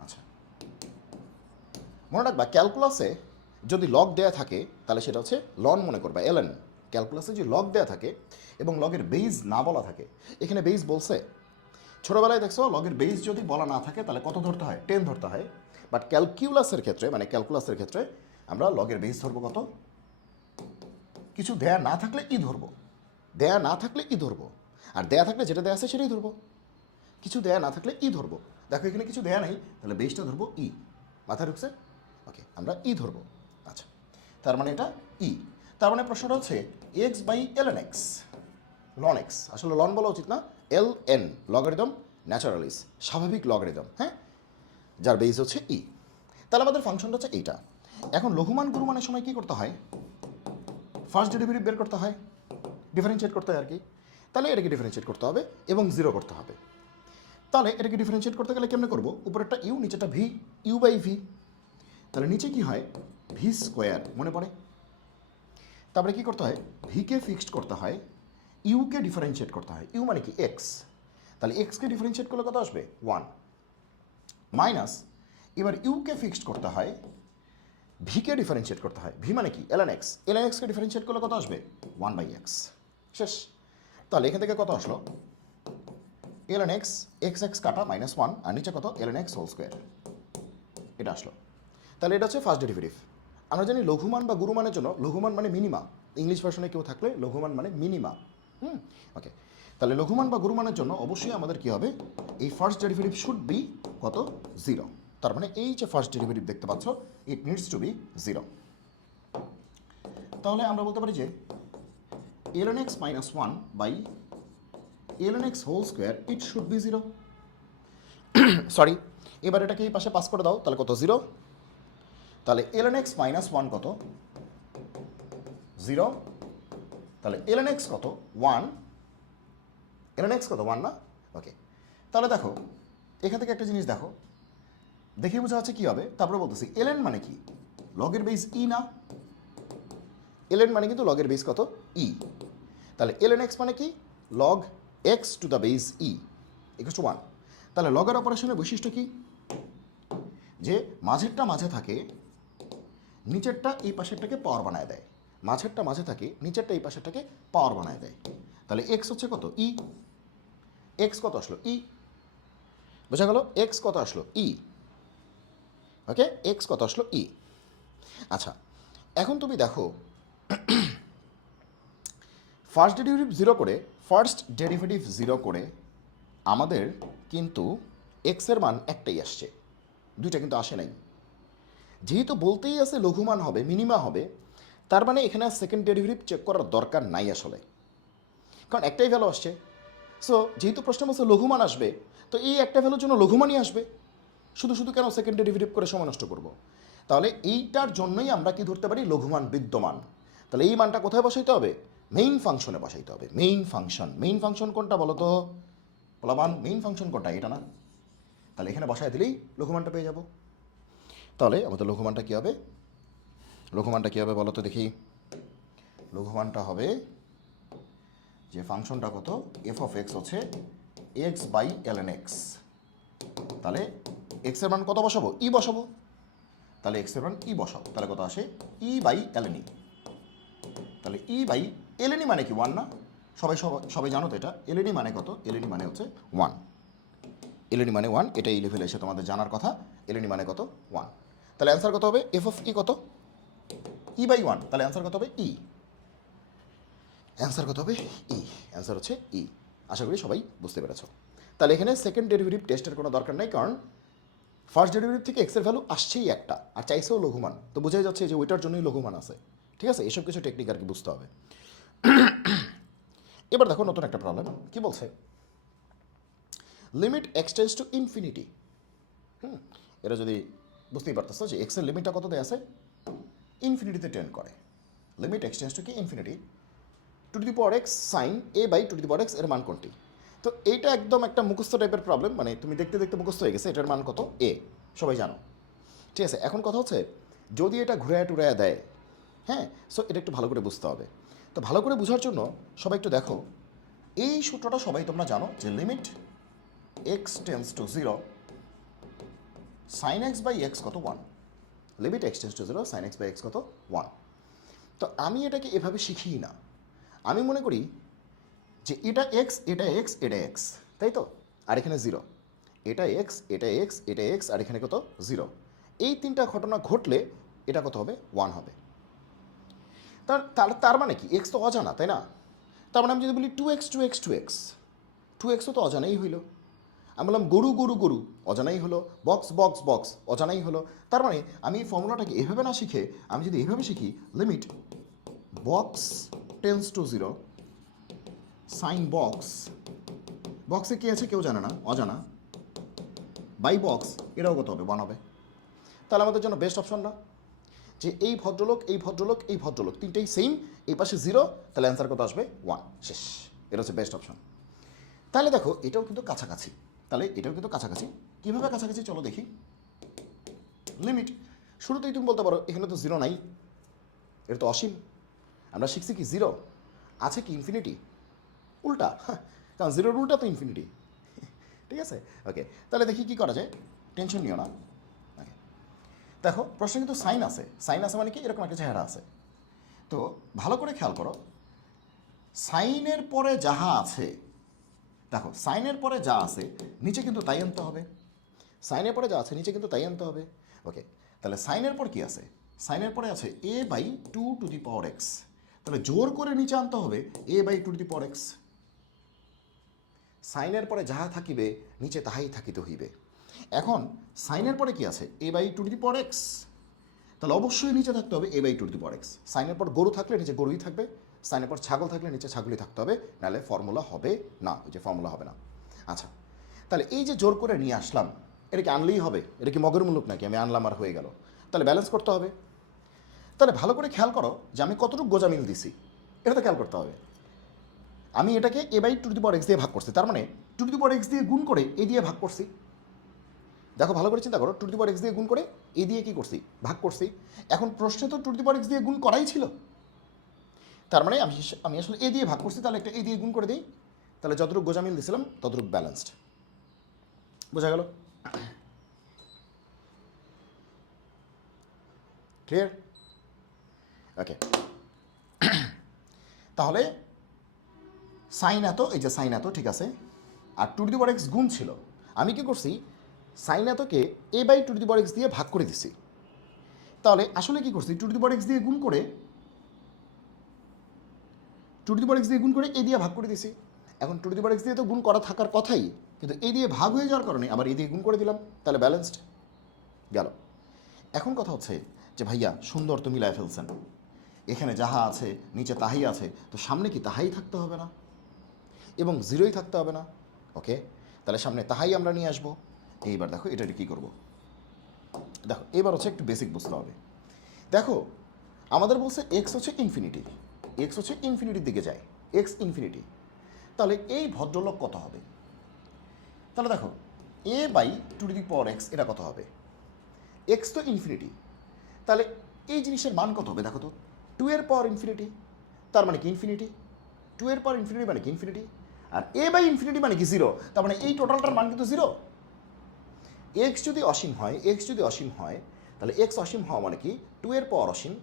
আচ্ছা, মনে রাখবা ক্যালকুলাসে যদি লগ দেয়া থাকে তাহলে সেটা হচ্ছে লন মনে করবা, এলএন। ক্যালকুলাসে যদি লগ দেয়া থাকে এবং লগের বেইজ না বলা থাকে, এখানে বেইজ বলছে, ছোটোবেলায় দেখছো লগের বেইজ যদি বলা না থাকে তাহলে কত ধরতে হয়? 10 ধরতে হয়। বাট ক্যালকুলাসের ক্ষেত্রে, মানে ক্যালকুলাসের ক্ষেত্রে আমরা লগের বেইজ ধরবো কত? কিছু দেয়া না থাকলে ই ধরবো, দেয়া না থাকলে ই ধরবো, আর দেয়া থাকলে যেটা দেয়া আছে সেটাই ধরবো। কিছু দেয়া না থাকলে ই ধরবো। দেখো এখানে কিছু দেয়া নেই, তাহলে বেইজটা ধরবো ই। মাথায় ঢুকছে? ওকে, আমরা ই ধরবো। আচ্ছা, তার মানে এটা ই। তার মানে প্রশ্নটা হচ্ছে X by L N X, লন এক্স, আসলে লন বলা উচিত না, এল এন, লগারিদম ন্যাচারালিস, স্বাভাবিক লগারিদম, হ্যাঁ, যার বেস হচ্ছে ই। তাহলে আমাদের ফাংশনটা হচ্ছে এইটা। এখন লঘুমান গুরুমানের সময় কী করতে হয়? ফার্স্ট ডেরিভেটিভ বের করতে হয়, ডিফারেন্সিয়েট করতে হয় আর কি। তাহলে এটাকে ডিফারেন্সিয়েট করতে হবে এবং 0 করতে হবে। তাহলে এটাকে ডিফারেন্সিয়েট করতে গেলে কেমনে করবো? উপরেরটা ইউ, নিচেটা ভি, ইউ বাই ভি। তাহলে নিচে কি হয়? ভি স্কোয়ার, মনে পড়ে? তারপরে কী করতে হয়? ভিকে ফিক্সড করতে হয়, ইউকে ডিফারেন্সিয়েট করতে হয়। ইউ মানে কি? এক্স। তাহলে এক্সকে ডিফারেন্সিয়েট করলে কত আসবে? 1 মাইনাস, এবার ইউকে ফিক্সড করতে হয়, ভিকে ডিফারেন্সিয়েট করতে হয়, ভি মানে কি? এলএন এক্স, এলএন এক্সকে ডিফারেন্সিয়েট করলে কত আসবে? 1 বাই এক্স। শেষ। তাহলে এখান থেকে কত আসলো? এলএন এক্স, এক্স এক্স কাটা -1, আর নিচে কত? এলএন এক্স হোল স্কোয়ার, এটা আসলো। তাহলে এটা হচ্ছে ফার্স্ট ডেরিভেটিভ। আমরা জানি লঘুমান বা গুরুমানের জন্য লঘুমান মানে মিনিমা, ইংলিশ ভার্সনে কেউ থাকলে লঘুমান মানে মিনিমা। ওকে, তাহলে লঘুমান বা গুরুমানের জন্য অবশ্যই আমাদের কী হবে? এই ফার্স্ট ডেরিভেটিভ শুড বি কত? 0। তার মানে এই যে ফার্স্ট ডেরিভেটিভ দেখতে পাচ্ছ, ইট নিডস টু বি 0। তাহলে আমরা বলতে পারি যে ln x minus 1 by ln x whole square, it should be 0। Sorry, এবার এটাকে এই পাশে পাস করে দাও, তাহলে কত? 0। তাহলে ln x মাইনাস 1 কত? 0। তাহলে ln x কত? 1 ln x কত 1 না? ওকে, তাহলে দেখো এখান থেকে একটা জিনিস দেখো, দেখে বোঝা যাচ্ছে কী হবে। তারপরে বলতেছি ln মানে কি, লগের বেস ই না? ln মানে কিন্তু লগের বেস কত, ই। তাহলে ln x মানে কি, log x to the base E equal to 1। তাহলে লগের অপারেশনের বৈশিষ্ট্য কি, যে মাঝেরটা মাঝে থাকে, নিচেরটা এই পাশেরটাকে পাওয়ার বানায় দেয়। মাঝেরটা মাঝে থাকে, নিচেরটা এই পাশেরটাকে পাওয়ার বানায় দেয়। তাহলে এক্স হচ্ছে কত, ই। এক্স কত আসলো, ই। বোঝা গেল, এক্স কত আসলো, ই। ওকে, এক্স কত আসলো, ই। আচ্ছা, এখন তুমি দেখো ফার্স্ট ডেরিভেটিভ জিরো করে আমাদের কিন্তু এক্সের মান একটাই আসছে, দুইটা কিন্তু আসে নাই। যেহেতু বলতেই আছে লঘুমান হবে, মিনিমা হবে, তার মানে এখানে সেকেন্ড ডেরিভেটিভ চেক করার দরকার নাই আসলে, কারণ একটাই ভ্যালু আসছে। সো যেহেতু প্রশ্ন বলছে লঘুমান আসবে, তো এই একটা ভ্যালুর জন্য লঘুমানই আসবে, শুধু শুধু কেন সেকেন্ড ডেরিভেটিভ করে সময় নষ্ট করব। তাহলে এইটার জন্যই আমরা কি ধরতে পারি, লঘুমান বিদ্যমান। তাহলে এই মানটা কোথায় বসাইতে হবে, মেইন ফাংশনে বসাইতে হবে। মেইন ফাংশন কোনটা বলো তো বলবান, মেইন ফাংশন কোনটা, এটা না? তাহলে এখানে বসায় দিলেই লঘুমানটা পেয়ে যাব। তাহলে আমাদের লঘুমানটা কী হবে, বলো তো দেখি। লঘুমানটা হবে যে ফাংশনটা কত, এফ অফ এক্স হচ্ছে এক্স বাই ln এক্স। তাহলে এক্সের মান কত বসাবো, ই বসাবো। তাহলে এক্সের মান ই বসাবো, তাহলে কত আসে, ই বাই ln ই। তাহলে ই বাই ln ই মানে কি 1 না? সবাই জানো তো এটা, ln ই মানে কত, ln ই মানে হচ্ছে 1। ln ই মানে 1, এটা এই লেভেলে এসে তোমাদের জানার কথা। ln ই মানে কত, 1। তাহলে অ্যান্সার কত হবে, এফ অফ ই কত, ই বাই 1। তাহলে অ্যান্সার কত হবে, ই। অ্যান্সার কত হবে, ই। অ্যান্সার হচ্ছে ই। আশা করি সবাই বুঝতে পেরেছ। তাহলে এখানে সেকেন্ড ডেরিভেটিভ টেস্টের কোনো দরকার নেই, কারণ ফার্স্ট ডেরিভেটিভ থেকে এক্সের ভ্যালু আসছেই একটা, আর চাইছেও লঘুমান, তো বোঝাই যাচ্ছে যে ওইটার জন্যই লঘুমান আছে। ঠিক আছে, এসব কিছু টেকনিক আর কি বুঝতে হবে। এবার দেখো নতুন একটা প্রবলেম কি বলছে, limit X tends to infinity. এটা যদি বুঝতেই পারতেছো যে এক্সের লিমিটটা কত দেয় আছে, ইনফিনিটিতে টেন্ড করে। লিমিট এক্স টেন্ডস টু কি, infinity, to the power X sine A by to the power X এর মান কোনটি। তো এইটা একদম একটা মুখস্থ টাইপের প্রবলেম, মানে তুমি দেখতে দেখতে মুখস্থ হয়ে গেছে, এটার মান কত, এ, সবাই জানো। ঠিক আছে, এখন কথা হচ্ছে যদি এটা ঘুরায় টুরায়া দেয়, হ্যাঁ, সো এটা একটু ভালো করে বুঝতে হবে। তো ভালো করে বোঝার জন্য সবাই একটু দেখো, এই সূত্রটা সবাই তোমরা জানো যে limit X tends to 0 sine X by X কত 1। Limit X tends to 0 sine X by X কত 1। তো আমি এটাকে এভাবে শিখি না, আমি মনে করি যে এটা এক্স, এটা এক্স, এটা এক্স, তাই তো, আর এখানে 0, এটা এক্স, এটা এক্স, এটা এক্স, আর এখানে কত 0। এই তিনটা ঘটনা ঘটলে এটা কত হবে, 1 হবে। তার মানে কি, এক্স তো অজানা, তাই না? তার মানে আমি যদি বলি 2x 2x 2x, 2xও তো অজানাই হইল। আমি বললাম গরু গরু গরু, অজানাই হলো। বক্স বক্স বক্স, অজানাই হলো। তার মানে আমি এই ফর্মুলাটাকে এভাবে না শিখে আমি যদি এভাবে শিখি, limit box tends to 0 sine box, বক্সে কী আছে কেউ জানে না, অজানা, বাই বক্স, এটাও কত হবে, 1 হবে। তাহলে আমাদের জন্য বেস্ট অপশন না, যে এই ভদ্রলোক, এই ভদ্রলোক, এই ভদ্রলোক তিনটেই সেম, এই পাশে 0, তাহলে অ্যান্সার কত আসবে, 1, শেষ। এটা হচ্ছে বেস্ট অপশন। তাহলে দেখো এটাও কিন্তু কাছাকাছি, কীভাবে কাছাকাছি চলো দেখি। লিমিট, শুরুতেই তুমি বলতে পারো এখানে তো 0 নাই, এটা তো অসীম। আমরা শিখছি কি 0 আছে কি ইনফিনিটি, উল্টা, কারণ 0-র উল্টা তো ইনফিনিটি। ঠিক আছে, ওকে, তাহলে দেখি কি করা যায়, টেনশন নিও না। ওকে, দেখো প্রশ্ন কিন্তু সাইন আছে মানে কি, এরকম একটা চেহারা আছে। তো ভালো করে খেয়াল করো, সাইনের পরে যাহা আছে, দেখো সাইনের পরে যা আছে নিচে কিন্তু তাই আনতে হবে, সাইনের পরে যা আছে নিচে কিন্তু তাই আনতে হবে। ওকে, তাহলে সাইনের পর কি আছে, সাইনের পরে আছে a by 2 to the power X, তাহলে জোর করে নিচে আনতে হবে a by 2 to the power X. সাইনের পরে যাহা থাকিবে নিচে তাহাই থাকিতে হইবে। এখন সাইনের পরে কি আছে, a by 2 to the power X, তাহলে অবশ্যই নিচে থাকতে হবে a by 2 to the power X. সাইনের পর গরু থাকলে নিচে গরুই থাকবে, সাইনের পর ছাগল থাকলে নিচে ছাগলই থাকতে হবে, নাহলে ফর্মুলা হবে না, ওই যে ফর্মুলা হবে না। আচ্ছা, তাহলে এই যে জোর করে নিয়ে আসলাম, এটা কি আনলেই হবে, এটা কি মগের মুলুক নাকি আমি আনলাম আর হয়ে গেল, তাহলে ব্যালেন্স করতে হবে। তাহলে ভালো করে খেয়াল করো যে আমি কতটুকু গোজামিল দিছি, এটা তো খেয়াল করতে হবে। আমি এটাকে A by two to the power X দিয়ে ভাগ করছি, তার মানে two to the power X দিয়ে গুণ করে এ দিয়ে ভাগ করছি। দেখো ভালো করে চিন্তা করো, two to the power X দিয়ে গুণ করে এ দিয়ে কী করছি, ভাগ করছি। এখন প্রশ্নে তো two to the power X দিয়ে গুণ করাই ছিল, তার মানে আমি আসলে এ দিয়ে ভাগ করছি, তাহলে একটা এ দিয়ে গুণ করে দিই, তাহলে যতটুকু গোজামিল দিয়েছিলাম ততটুকু ব্যালেন্সড। বোঝা গেল? ক্লিয়ার? ওকে, তাহলে সাইন এত, এই যে সাইন এত, ঠিক আছে, আর two to the power X গুণ ছিল, আমি কি করছি সাইন এতকে A by two to the power X দিয়ে ভাগ করে দিছি। তাহলে আসলে কি করছি, two to the power X দিয়ে গুণ করে, two to the power X দিয়ে গুণ করে এ দিয়ে ভাগ করে দিছি। এখন two to the power X দিয়ে তো গুণ করা থাকার কথাই, কিন্তু এ দিয়ে ভাগ হয়ে যাওয়ার কারণে আবার এ দিয়ে গুণ করে দিলাম, তাহলে ব্যালেন্সড গেল। এখন কথা হচ্ছে যে ভাইয়া সুন্দর তো মিলায় ফেলছেন, এখানে যাহা আছে নিচে তাহাই আছে, তো সামনে কি তাহাই থাকতে হবে না এবং জিরোই থাকতে হবে না? ওকে, তাহলে সামনে তাহাই আমরা নিয়ে আসবো। এইবার দেখো এটা কী করবো, দেখো এবার হচ্ছে একটু বেসিক বুঝতে হবে। দেখো আমাদের বলছে এক্স হচ্ছে ইনফিনিটি, এক্স হচ্ছে ইনফিনিটির দিকে যায়, এক্স ইনফিনিটি, তাহলে এই ভদ্রলোক কত হবে? তাহলে দেখো A by two to the power X এটা কত হবে? এক্স তো ইনফিনিটি, তাহলে এই জিনিসের মান কত হবে দেখো তো, টু এর পাওয়ার ইনফিনিটি, তার মানে কি ইনফিনিটি, টু এর পাওয়ার ইনফিনিটি মানে কি ইনফিনিটি, আর এ বাই ইনফিনিটি মানে কি জিরো, তার মানে এই টোটালটার মান কিন্তু জিরো। এক্স যদি অসীম হয়, এক্স যদি অসীম হয়, তাহলে এক্স অসীম হওয়া মানে কি টু এর পাওয়ার অসীম,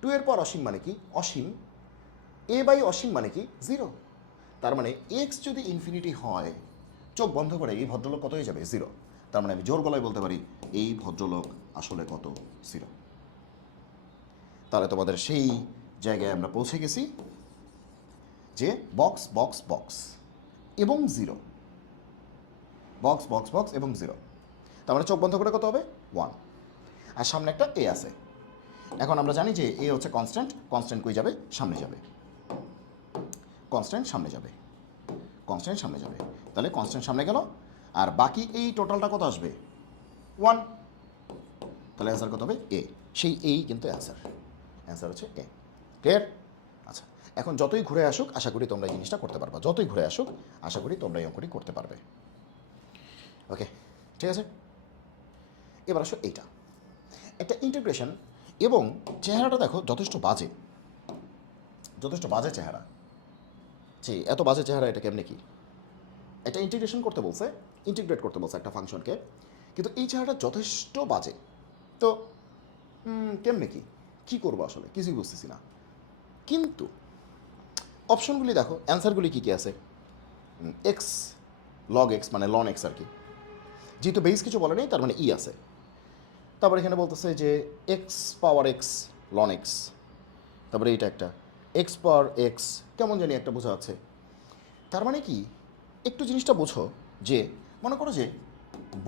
টু এর পাওয়ার অসীম মানে কি অসীম, এ বাই অসীম মানে কি জিরো। তার মানে এক্স যদি ইনফিনিটি হয়, চোখ বন্ধ করে এই ভদ্রলোক কত হয়ে যাবে? জিরো। তার মানে আমি জোর গলায় বলতে পারি এই ভদ্রলোক আসলে কত? জিরো। তাহলে তোমাদের সেই জায়গায় আমরা পৌঁছে গেছি যে বক্স বক্স বক্স এবং জিরো, বক্স বক্স বক্স এবং জিরো। তার মানে চোখ বন্ধ করে কত হবে? 1, আর সামনে একটা এ আছে। এখন আমরা জানি যে এ হচ্ছে কনস্ট্যান্ট, কনস্ট্যান্ট কই যাবে? সামনে যাবে, কনস্ট্যান্ট সামনে যাবে, কনস্ট্যান্ট সামনে যাবে, তাহলে কনস্ট্যান্ট সামনে গেল, আর বাকি এই টোটালটা কত আসবে? 1, তাহলে অ্যান্সার কত হবে? এ। সেই এই কিন্তু অ্যান্সার, অ্যান্সার হচ্ছে এ। ক্লিয়ার? আচ্ছা, এখন যতই ঘুরে আসুক আশা করি তোমরা এই জিনিসটা করতে পারবা, যতই ঘুরে আসুক আশা করি তোমরা এই অঙ্কটি করতে পারবে। ওকে, ঠিক আছে। এবার আসো এইটা একটা ইন্টিগ্রেশন, এবং চেহারাটা দেখো যথেষ্ট বাজে, যথেষ্ট বাজে চেহারা। যে এত বাজে চেহারা, এটা কেমনে কি? এটা ইন্টিগ্রেশন করতে বলছে, ইন্টিগ্রেট করতে বলছে একটা ফাংশনকে, কিন্তু এই চেহারাটা যথেষ্ট বাজে। তো কেমনে কি, কী করবো আসলে কিছুই বুঝতেছি না। কিন্তু অপশনগুলি দেখো, অ্যান্সারগুলি কী কী আছে? এক্স লগ এক্স মানে লন এক্স আর কি, যেহেতু বেস কিছু বলে নেই তার মানে ই আছে। তারপর এখানে বলতেছে যে এক্স পাওয়ার এক্স লন এক্স, তারপরে এইটা একটা এক্স পাওয়ার এক্স, কেমন জানি একটা বোঝা আছে। তার মানে কি, একটু জিনিসটা বোঝো যে মনে করো যে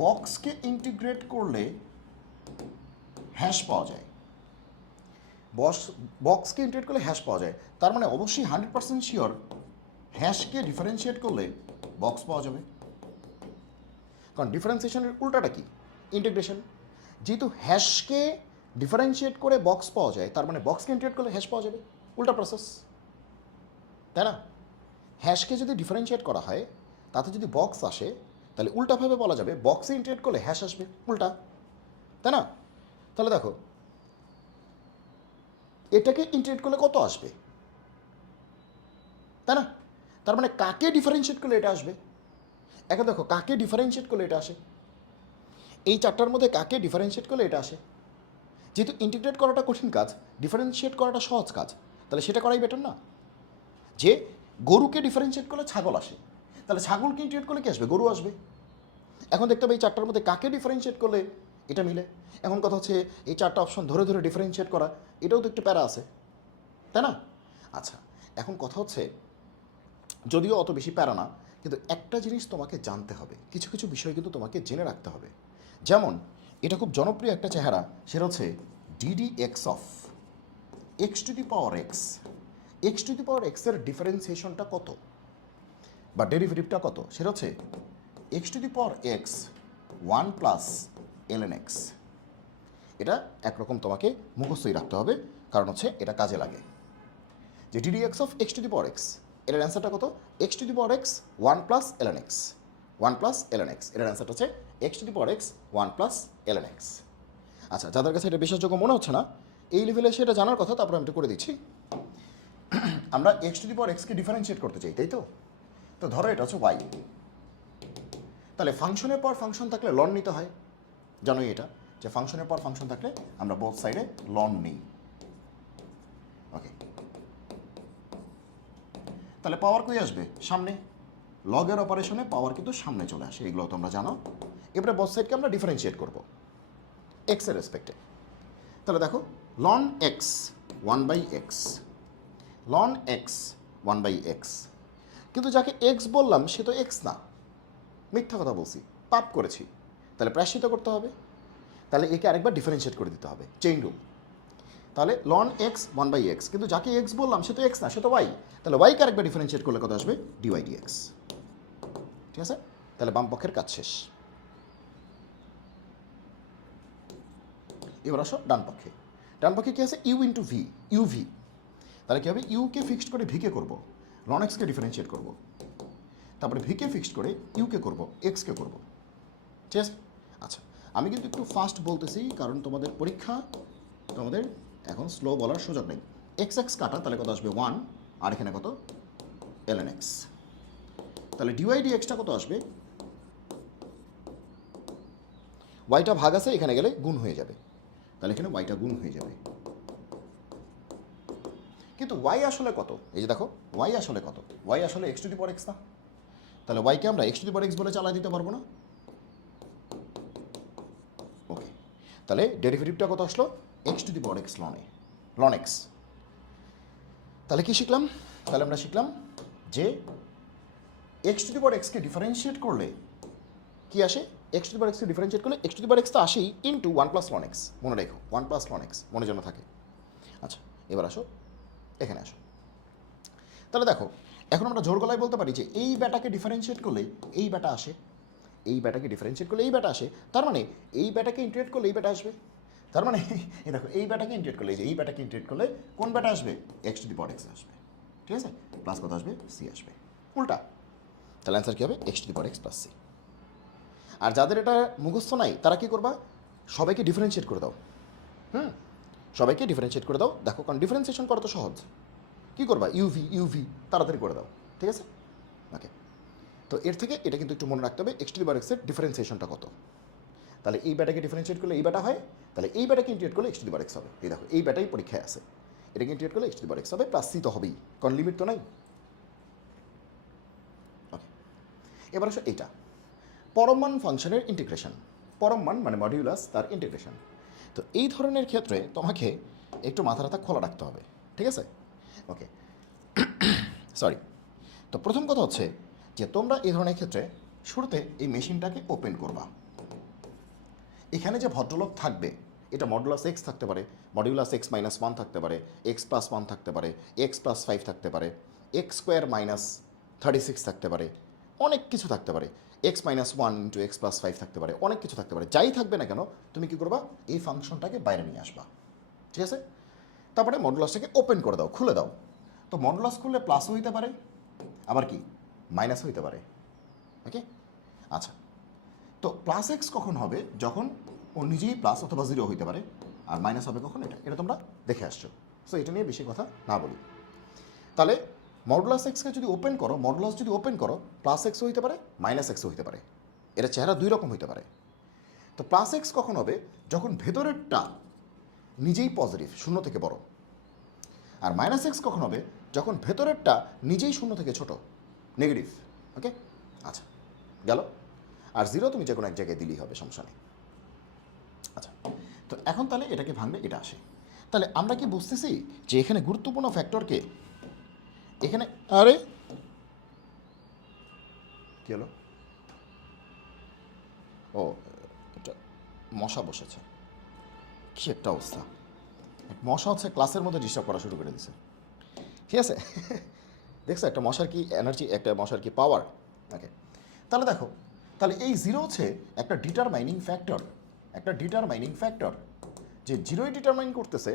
বক্সকে ইন্টিগ্রেট করলে হ্যাশ পাওয়া যায়, বক্সকে ইন্টিগ্রেট করলে হ্যাশ পাওয়া যায়, তার মানে অবশ্যই 100% শিওর হ্যাশকে ডিফারেন্সিয়েট করলে বক্স পাওয়া যাবে। কারণ ডিফারেন্সিয়েশনের উল্টাটা কি? ইন্টিগ্রেশন। যেহেতু হ্যাশকে ডিফারেন্সিয়েট করে বক্স পাওয়া যায়, তার মানে বক্সকে ইন্টিগ্রেট করলে হ্যাশ পাওয়া যাবে, উল্টা প্রসেস, তাই না? হ্যাশকে যদি ডিফারেন্সিয়েট করা হয় তাতে যদি বক্স আসে, তাহলে উল্টাভাবে বলা যাবে বক্সে ইন্টিগ্রেট করলে হ্যাশ আসবে, উল্টা, তাই না? তাহলে দেখো এটাকে ইন্টিগ্রেট করলে কত আসবে, তাই না? তার মানে কাকে ডিফারেন্সিয়েট করলে এটা আসবে? এখন দেখো কাকে ডিফারেন্সিয়েট করলে এটা আসে, এই চারটার মধ্যে কাকে ডিফারেন্সিয়েট করলে এটা আসে? যেহেতু ইন্টিগ্রেট করাটা কঠিন কাজ, ডিফারেন্সিয়েট করাটা সহজ কাজ, তাহলে সেটা করাই বেটার না? যে গরুকে ডিফারেন্সিয়েট করলে ছাগল আসে, তাহলে ছাগলকে ইন্টিগ্রেট করলে কি আসবে? গরু আসবে। এখন দেখতে হবে এই চারটার মধ্যে কাকে ডিফারেন্সিয়েট করলে এটা মিলে। এখন কথা হচ্ছে এই চারটা অপশন ধরে ধরে ডিফারেন্সিয়েট করা, এটাও তো একটু প্যারা আছে, তাই না? আচ্ছা, এখন কথা হচ্ছে যদিও অত বেশি প্যারা না, কিন্তু একটা জিনিস তোমাকে জানতে হবে, কিছু কিছু বিষয় কিন্তু তোমাকে জেনে রাখতে হবে। যেমন এটা খুব জনপ্রিয় একটা চেহারা, সেটা হচ্ছে D D X of X to the power X, X to the power এক্সের ডিফারেন্সিয়েশনটা কত বা ডেরিভেটিভটা কত? সেটা হচ্ছে X to the power X 1 plus ln x। এটা একরকম তোমাকে মুখস্থই রাখতে হবে, কারণ হচ্ছে এটা কাজে লাগে। যে DD X of X to the power x, এটার অ্যান্সারটা কত? X to the power X 1 plus ln x 1 plus ln x, এটার অ্যান্সারটা হচ্ছে X to the power X 1 plus ln x। আচ্ছা, যাদের কাছে এটা বিশ্বাসযোগ্য মনে হচ্ছে না, এই লেভেলে সেটা জানার কথা, তারপর আমি একটু করে দিচ্ছি। আমরা এক্স টু দি পাওয়ার এক্সকে ডিফারেন্সিয়েট করতে চাই, তাই তো? তো ধরো এটা হচ্ছে ওয়াই, তাহলে ফাংশনের পর ফাংশন থাকলে লন নিতে হয়, জানোই এটা, যে ফাংশনের পর ফাংশন থাকলে আমরা বোথ সাইডে লন নিই। ওকে, তাহলে পাওয়ার কই আসবে? সামনে। লগের অপারেশনে পাওয়ার কিন্তু সামনে চলে আসে, এগুলো তোমরা জানো। এবারে বোথ সাইডকে আমরা ডিফারেন্সিয়েট করব এক্সের রেসপেক্টে। তাহলে দেখো loan x 1/x, loan x 1/x, কিন্তু যাকে এক্স বললাম সে তো এক্স না, মিথ্যা কথা বলছি, পাপ করেছি, তাহলে প্রায়শ্চিত্ত করতে হবে। তাহলে একে আরেকবার ডিফারেন্সিয়েট করে দিতে হবে, চেইন রুল। তাহলে লন এক্স 1/x, কিন্তু যাকে এক্স বললাম সে তো এক্স না, সে তো ওয়াই, তাহলে ওয়াইকে আরেকবার ডিফারেন্সিয়েট করলে কত আসবে? D Y D X. ঠিক আছে, তাহলে বাম পক্ষের কাজ শেষ। এবার আসো ডান পক্ষে। ডান পক্ষে কী আছে? U into V, U V. তাহলে কী হবে? ইউকে ফিক্সড করে ভিকে করবো, লন এক্সকে ডিফারেন্সিয়েট করবো, তারপরে ভিকে ফিক্সড করে ইউকে করবো, এক্সকে করবো। ঠিক আছে? আচ্ছা, আমি কিন্তু একটু ফাস্ট বলতেছি কারণ তোমাদের পরীক্ষা, তোমাদের এখন স্লো বলার সুযোগ নেই। এক্স এক্স কাটা, তাহলে কত আসবে? 1, আর এখানে কত? ln x। তাহলে ডিওয়াই ডিএক্সটা কত আসবে? ওয়াইটা ভাগ আছে, এখানে গেলে গুণ হয়ে যাবে, তাহলে এখানে ওয়াইটা গুণ হয়ে যাবে। কিন্তু ওয়াই আসলে কত? এই যে দেখো, ওয়াই আসলে কত? ওয়াই আসলে x to the power x না, তাহলে ওয়াইকে আমরা x to the power x বলে চালাই দিতে পারবো না। ওকে, তাহলে ডেরিভেটিভটা কত আসলো? X to the power X লন এক্স। তাহলে কি শিখলাম? তাহলে আমরা শিখলাম যে এক্স টু দি পাওয়ার এক্সকে ডিফারেন্সিয়েট করলে কি আসে? এক্স টু দি পাওয়ার এক্সকে ডিফারেন্সিয়েট করলে x to the power x তো আসেই, ইন্টু 1 প্লাস লন এক্স। মনে রেখো, 1 প্লাস লন এক্স মনে যেন থাকে। আচ্ছা, এবার আসো, এখানে আসো। তাহলে দেখো, এখন আমরা জোর গলায় বলতে পারি যে এই ব্যাটাকে ডিফারেন্সিয়েট করলে এই ব্যাটা আসে, এই ব্যাটাকে ডিফারেন্সিয়েট করলে এই ব্যাটা আসে, তার মানে এই ব্যাটাকে ইন্টিগ্রেট করলে এই ব্যাটা আসবে। তার মানে এই দেখো, এই ব্যাটাকে ইন্টিগ্রেট করলে, এই যে এই ব্যাটাকে ইন্টিগ্রেট করলে কোন ব্যাটা আসবে? X to the power x আসবে। ঠিক আছে, প্লাস কত আসবে? সি আসবে। উল্টা, তাহলে অ্যান্সার কী হবে? X to the power X plus C. আর যাদের এটা মুখস্থ নাই তারা কী করবা? সবাইকে ডিফারেন্সিয়েট করে দাও। সবাইকে ডিফারেন্সিয়েট করে দাও, দেখো, কারণ ডিফারেন্সিয়েশন করা তো সহজ। কী করবা? ইউভি ইউভি তাড়াতাড়ি করে দাও। ঠিক আছে, ওকে। তো এর থেকে এটা কিন্তু একটু মনে রাখতে হবে, এক্স টু দি পাওয়ার এক্সের ডিফারেন্সিয়েশনটা কত। তাহলে এই ব্যাটাকে ডিফারেন্সিয়েট করলে এই ব্যাটা হয়, তাহলে এই ব্যাটাকে ইন্টিগ্রেট করলে x to the power x হবে। এই দেখো, এই ব্যাটাই পরীক্ষায় আছে, এটাকে ইন্টিগ্রেট করলে x to the power x হবে, প্লাস সি তো হবেই, কারণ লিমিট তো নাই। ওকে, এবার আসো এইটা, পরম মান ফাংশনের ইন্টিগ্রেশন। পরম মান মানে মডিউলাস, তার ইন্টিগ্রেশন। তো এই ধরনের ক্ষেত্রে তোমাকে একটু মাথা রাথা খোলা রাখতে হবে। ঠিক আছে, ওকে, সরি। তো প্রথম কথা হচ্ছে যে তোমরা এই ধরনের ক্ষেত্রে শুরুতে এই মেশিনটাকে ওপেন করবা। এখানে যে ভদ্রলোক থাকবে, এটা মডুলাস এক্স থাকতে পারে, মডিউলাস এক্স মাইনাস 1 থাকতে পারে, এক্স প্লাস 1 থাকতে পারে, এক্স প্লাস 5 থাকতে পারে, এক্স স্কোয়ার মাইনাস 36 থাকতে পারে, অনেক কিছু থাকতে পারে, x minus 1 into X plus 5 থাকতে পারে, অনেক কিছু থাকতে পারে। যাই থাকবে না কেন, তুমি কী করবা? এই ফাংশনটাকে বাইরে নিয়ে আসবা। ঠিক আছে, তারপরে মডুলাসটাকে ওপেন করে দাও, খুলে দাও। তো মডুলাস খুললে প্লাসও হইতে পারে, আবার কি মাইনাসও হইতে পারে। ওকে, আচ্ছা, তো প্লাস এক্স কখন হবে? যখন ও নিজেই প্লাস অথবা জিরো হইতে পারে, আর মাইনাস হবে কখন? এটা তোমরা দেখে আসছো, সো এটা নিয়ে বেশি কথা না বলি। তাহলে মডুলাস এক্সকে যদি ওপেন করো, মডুলাস যদি ওপেন করো, প্লাস এক্সও হইতে পারে, মাইনাস এক্সও হইতে পারে, এটা চেহারা দুই রকম হইতে পারে। তো প্লাস এক্স কখন হবে? যখন ভেতরেরটা নিজেই পজিটিভ, শূন্য থেকে বড়। আর মাইনাস এক্স কখন হবে? যখন ভেতরেরটা নিজেই শূন্য থেকে ছোট, নেগেটিভ। ওকে, আচ্ছা, গেল। আর জিরো তুমি যে কোনো এক জায়গায় দিলেই হবে, সমস্যা নেই। আচ্ছা, তো এখন তাহলে এটাকে ভাঙলে এটা আসে। তাহলে আমরা কি বুঝতেছি যে এখানে গুরুত্বপূর্ণ ফ্যাক্টরকে এখানে, আরে কি হলো? ও, এটা মশা বসেছে, কি একটা অবস্থা। মশা হচ্ছে ক্লাসের মধ্যে ডিস্টার্ব করা শুরু করে দিছে। ঠিক আছে, দেখছো একটা মশার কি এনার্জি, একটা মশার কি পাওয়ার। ওকে, তাহলে দেখো, তাহলে এই জিরো হচ্ছে একটা ডিটারমাইনিং ফ্যাক্টর, একটা ডিটারমাইনিং ফ্যাক্টর, যে জিরোই ডিটারমাইন করতেছে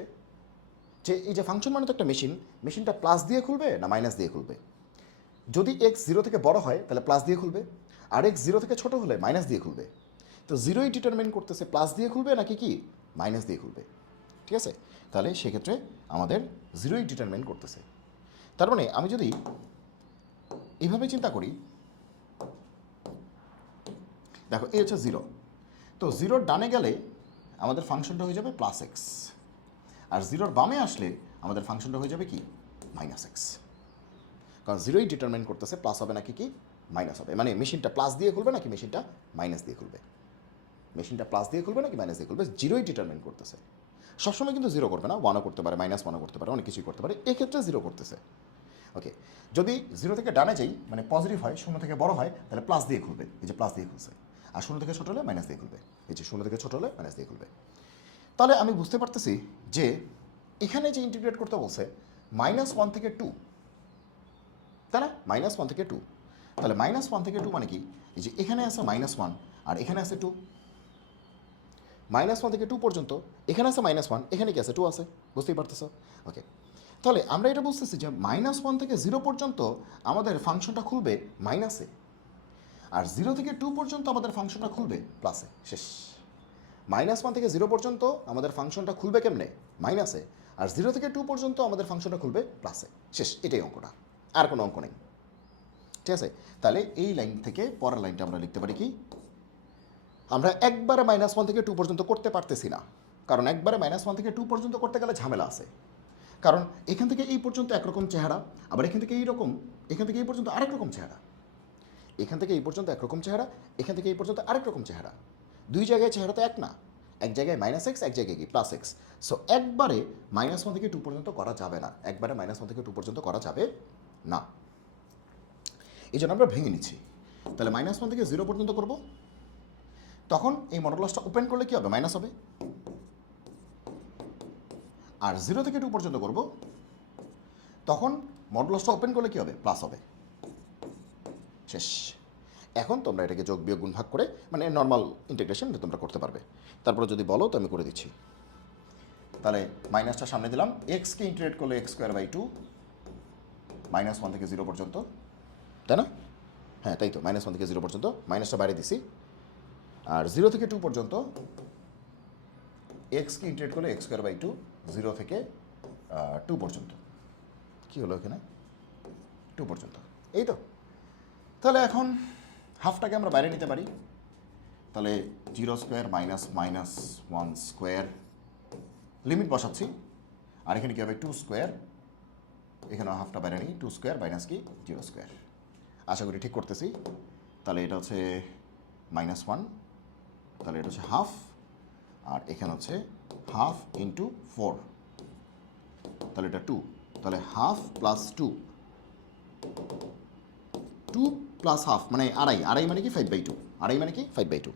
যে এই যে ফাংশন মানে তো একটা মেশিন, মেশিনটা প্লাস দিয়ে খুলবে না মাইনাস দিয়ে খুলবে। যদি এক্স জিরো থেকে বড় হয় তাহলে প্লাস দিয়ে খুলবে, আর এক্স জিরো থেকে ছোট হলে মাইনাস দিয়ে খুলবে। তো জিরোই ডিটারমিন করতেছে প্লাস দিয়ে খুলবে নাকি কি মাইনাস দিয়ে খুলবে, ঠিক আছে? তাহলে সেক্ষেত্রে আমাদের জিরোই ডিটারমিন করতেছে। তার মানে আমি যদি এইভাবে চিন্তা করি, দেখো এই হচ্ছে জিরো, তো জিরোর ডানে গেলে আমাদের ফাংশনটা হয়ে যাবে প্লাস এক্স, আর জিরোর বামে আসলে আমাদের ফাংশনটা হয়ে যাবে কি মাইনাস এক্স। কারণ জিরোই ডিটারমিন করতেছে প্লাস হবে নাকি কি মাইনাস হবে, মানে মেশিনটা প্লাস দিয়ে খুলবে নাকি মেশিনটা মাইনাস দিয়ে খুলবে, মেশিনটা প্লাস দিয়ে খুলবে নাকি মাইনাস দিয়ে খুলবে, জিরোই ডিটারমিন করতেছে। সবসময় কিন্তু জিরো করবে না, ওয়ানও করতে পারে, মাইনাস ওয়ানও করতে পারে, অনেক কিছুই করতে পারে, এক্ষেত্রে জিরো করতেছে। ওকে, যদি জিরো থেকে ডানে যাই মানে পজিটিভ হয়, শূন্য থেকে বড় হয়, তাহলে প্লাস দিয়ে খুলবে, এই যে প্লাস দিয়ে খুলছে, আর শূন্য থেকে ছোট হলে মাইনাস দিয়ে খুলবে, এই যে শূন্য থেকে ছোট হলে মাইনাস দিয়ে খুলবে। তাহলে আমি বুঝতে পারতেছি যে এখানে যে ইন্টিগ্রেট করতে বলছে মাইনাস ওয়ান থেকে টু, তাই না, মাইনাস ওয়ান থেকে টু, তাহলে মাইনাস ওয়ান থেকে টু মানে কি, এই যে এখানে আছে মাইনাস ওয়ান আর এখানে আছে টু, মাইনাস ওয়ান থেকে টু পর্যন্ত, এখানে আছে মাইনাস ওয়ান, এখানে কি আছে টু আছে, বুঝতেই পারতেছো? ওকে, তাহলে আমরা এটা বুঝতেছি যে মাইনাস ওয়ান থেকে জিরো পর্যন্ত আমাদের ফাংশনটা খুলবে মাইনাসে, আর জিরো থেকে টু পর্যন্ত আমাদের ফাংশনটা খুলবে প্লাসে, শেষ। মাইনাস ওয়ান থেকে জিরো পর্যন্ত আমাদের ফাংশনটা খুলবে কেমনে মাইনাসে, আর জিরো থেকে টু পর্যন্ত আমাদের ফাংশনটা খুলবে প্লাসে, শেষ। এটাই অঙ্কটা, আর কোনো অঙ্ক নেই, ঠিক আছে? তাহলে এই লাইন থেকে পরের লাইনটা আমরা লিখতে পারি কি, আমরা একবারে মাইনাস ওয়ান থেকে টু পর্যন্ত করতে পারতেছি না, কারণ একবারে মাইনাস ওয়ান থেকে টু পর্যন্ত করতে গেলে ঝামেলা আছে, কারণ এখান থেকে এই পর্যন্ত একরকম চেহারা, আবার এখান থেকে এইরকম, এখান থেকে এই পর্যন্ত আরেক রকম চেহারা, এখান থেকে এই পর্যন্ত একরকম চেহারা, এখান থেকে এই পর্যন্ত আরেক রকম চেহারা, দুই জায়গায় চেহারা তো এক না, এক জায়গায় মাইনাস এক্স, এক জায়গায় কি প্লাস এক্স। সো একবারে মাইনাস ওয়ান থেকে টু পর্যন্ত করা যাবে না, একবারে মাইনাস ওয়ান থেকে টু পর্যন্ত করা যাবে না, এই জন্য আমরা ভেঙে নিচ্ছি। তাহলে মাইনাস ওয়ান থেকে জিরো পর্যন্ত করব, তখন এই মডুলাসটা ওপেন করলে কী হবে, মাইনাস হবে, আর জিরো থেকে টু পর্যন্ত করব, তখন মডুলাসটা ওপেন করলে কী হবে, প্লাস হবে, শেষ। এখন তোমরা এটাকে যোগ বিয়োগ গুণ ভাগ করে মানে নর্মাল ইন্টিগ্রেশন তোমরা করতে পারবে, তারপরে যদি বলো তো আমি করে দিচ্ছি। তাহলে মাইনাসটা সামনে দিলাম, এক্সকে ইন্টিগ্রেট করলে X square by two, minus one থেকে জিরো পর্যন্ত, তাই না? হ্যাঁ তাই তো, মাইনাস ওয়ান থেকে জিরো পর্যন্ত, মাইনাসটা বাইরে দিছি, আর জিরো থেকে টু পর্যন্ত এক্সকে ইন্টিগ্রেট করলে X square by two, zero থেকে টু পর্যন্ত, কী হলো এখানে, টু পর্যন্ত, এই তো। তাহলে এখন হাফটাকে আমরা বাইরে নিতে পারি, তাহলে zero square minus minus one square, limit বসাচ্ছি, আর এখানে কী হবে টু স্কোয়ার, এখানে হাফটা বাইরে নিই, টু স্কোয়ার মাইনাস কি জিরো স্কোয়ার, আশা করি ঠিক করতেছি। তাহলে এটা হচ্ছে মাইনাস ওয়ান, তাহলে এটা হচ্ছে হাফ, আর এখানে হচ্ছে হাফ ইন্টু ফোর, তাহলে এটা টু, তাহলে half plus two, two plus half মানে আড়াই, আড়াই মানে কি ফাইভ বাই টু, আড়াই মানে কি ফাইভ বাই টু,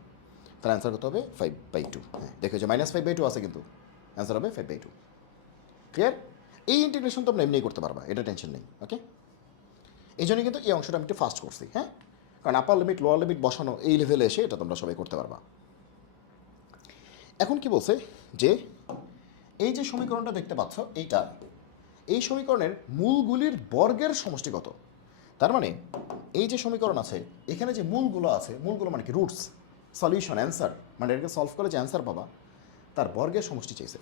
তার অ্যান্সার কত হবে ফাইভ বাই টু। হ্যাঁ দেখো যে মাইনাস ফাইভ বাই টু আছে, কিন্তু অ্যান্সার হবে ফাইভ বাই টু। ক্লিয়ার? এই ইন্টিগ্রেশন তোমরা এমনিই করতে পারবা, এটা টেনশন নেই। ওকে, এই জন্যই কিন্তু এই অংশটা আমি একটু ফাস্ট করছি, হ্যাঁ, কারণ আপার লিমিট লোয়ার লিমিট বসানো এই লেভেলে এসে এটা তোমরা সবাই করতে পারবা। এখন কি বলছে যে এই যে সমীকরণটা দেখতে পাচ্ছ এইটা, এই সমীকরণের মূলগুলির বর্গের সমষ্টি কত। তার মানে এই যে সমীকরণ আছে এখানে যে মূলগুলো আছে, মূলগুলো মানে কি রুটস, সলিউশন, অ্যান্সার, মানে এটাকে সলভ করে যে অ্যান্সার পাবা তার বর্গের সমষ্টি চাইছে।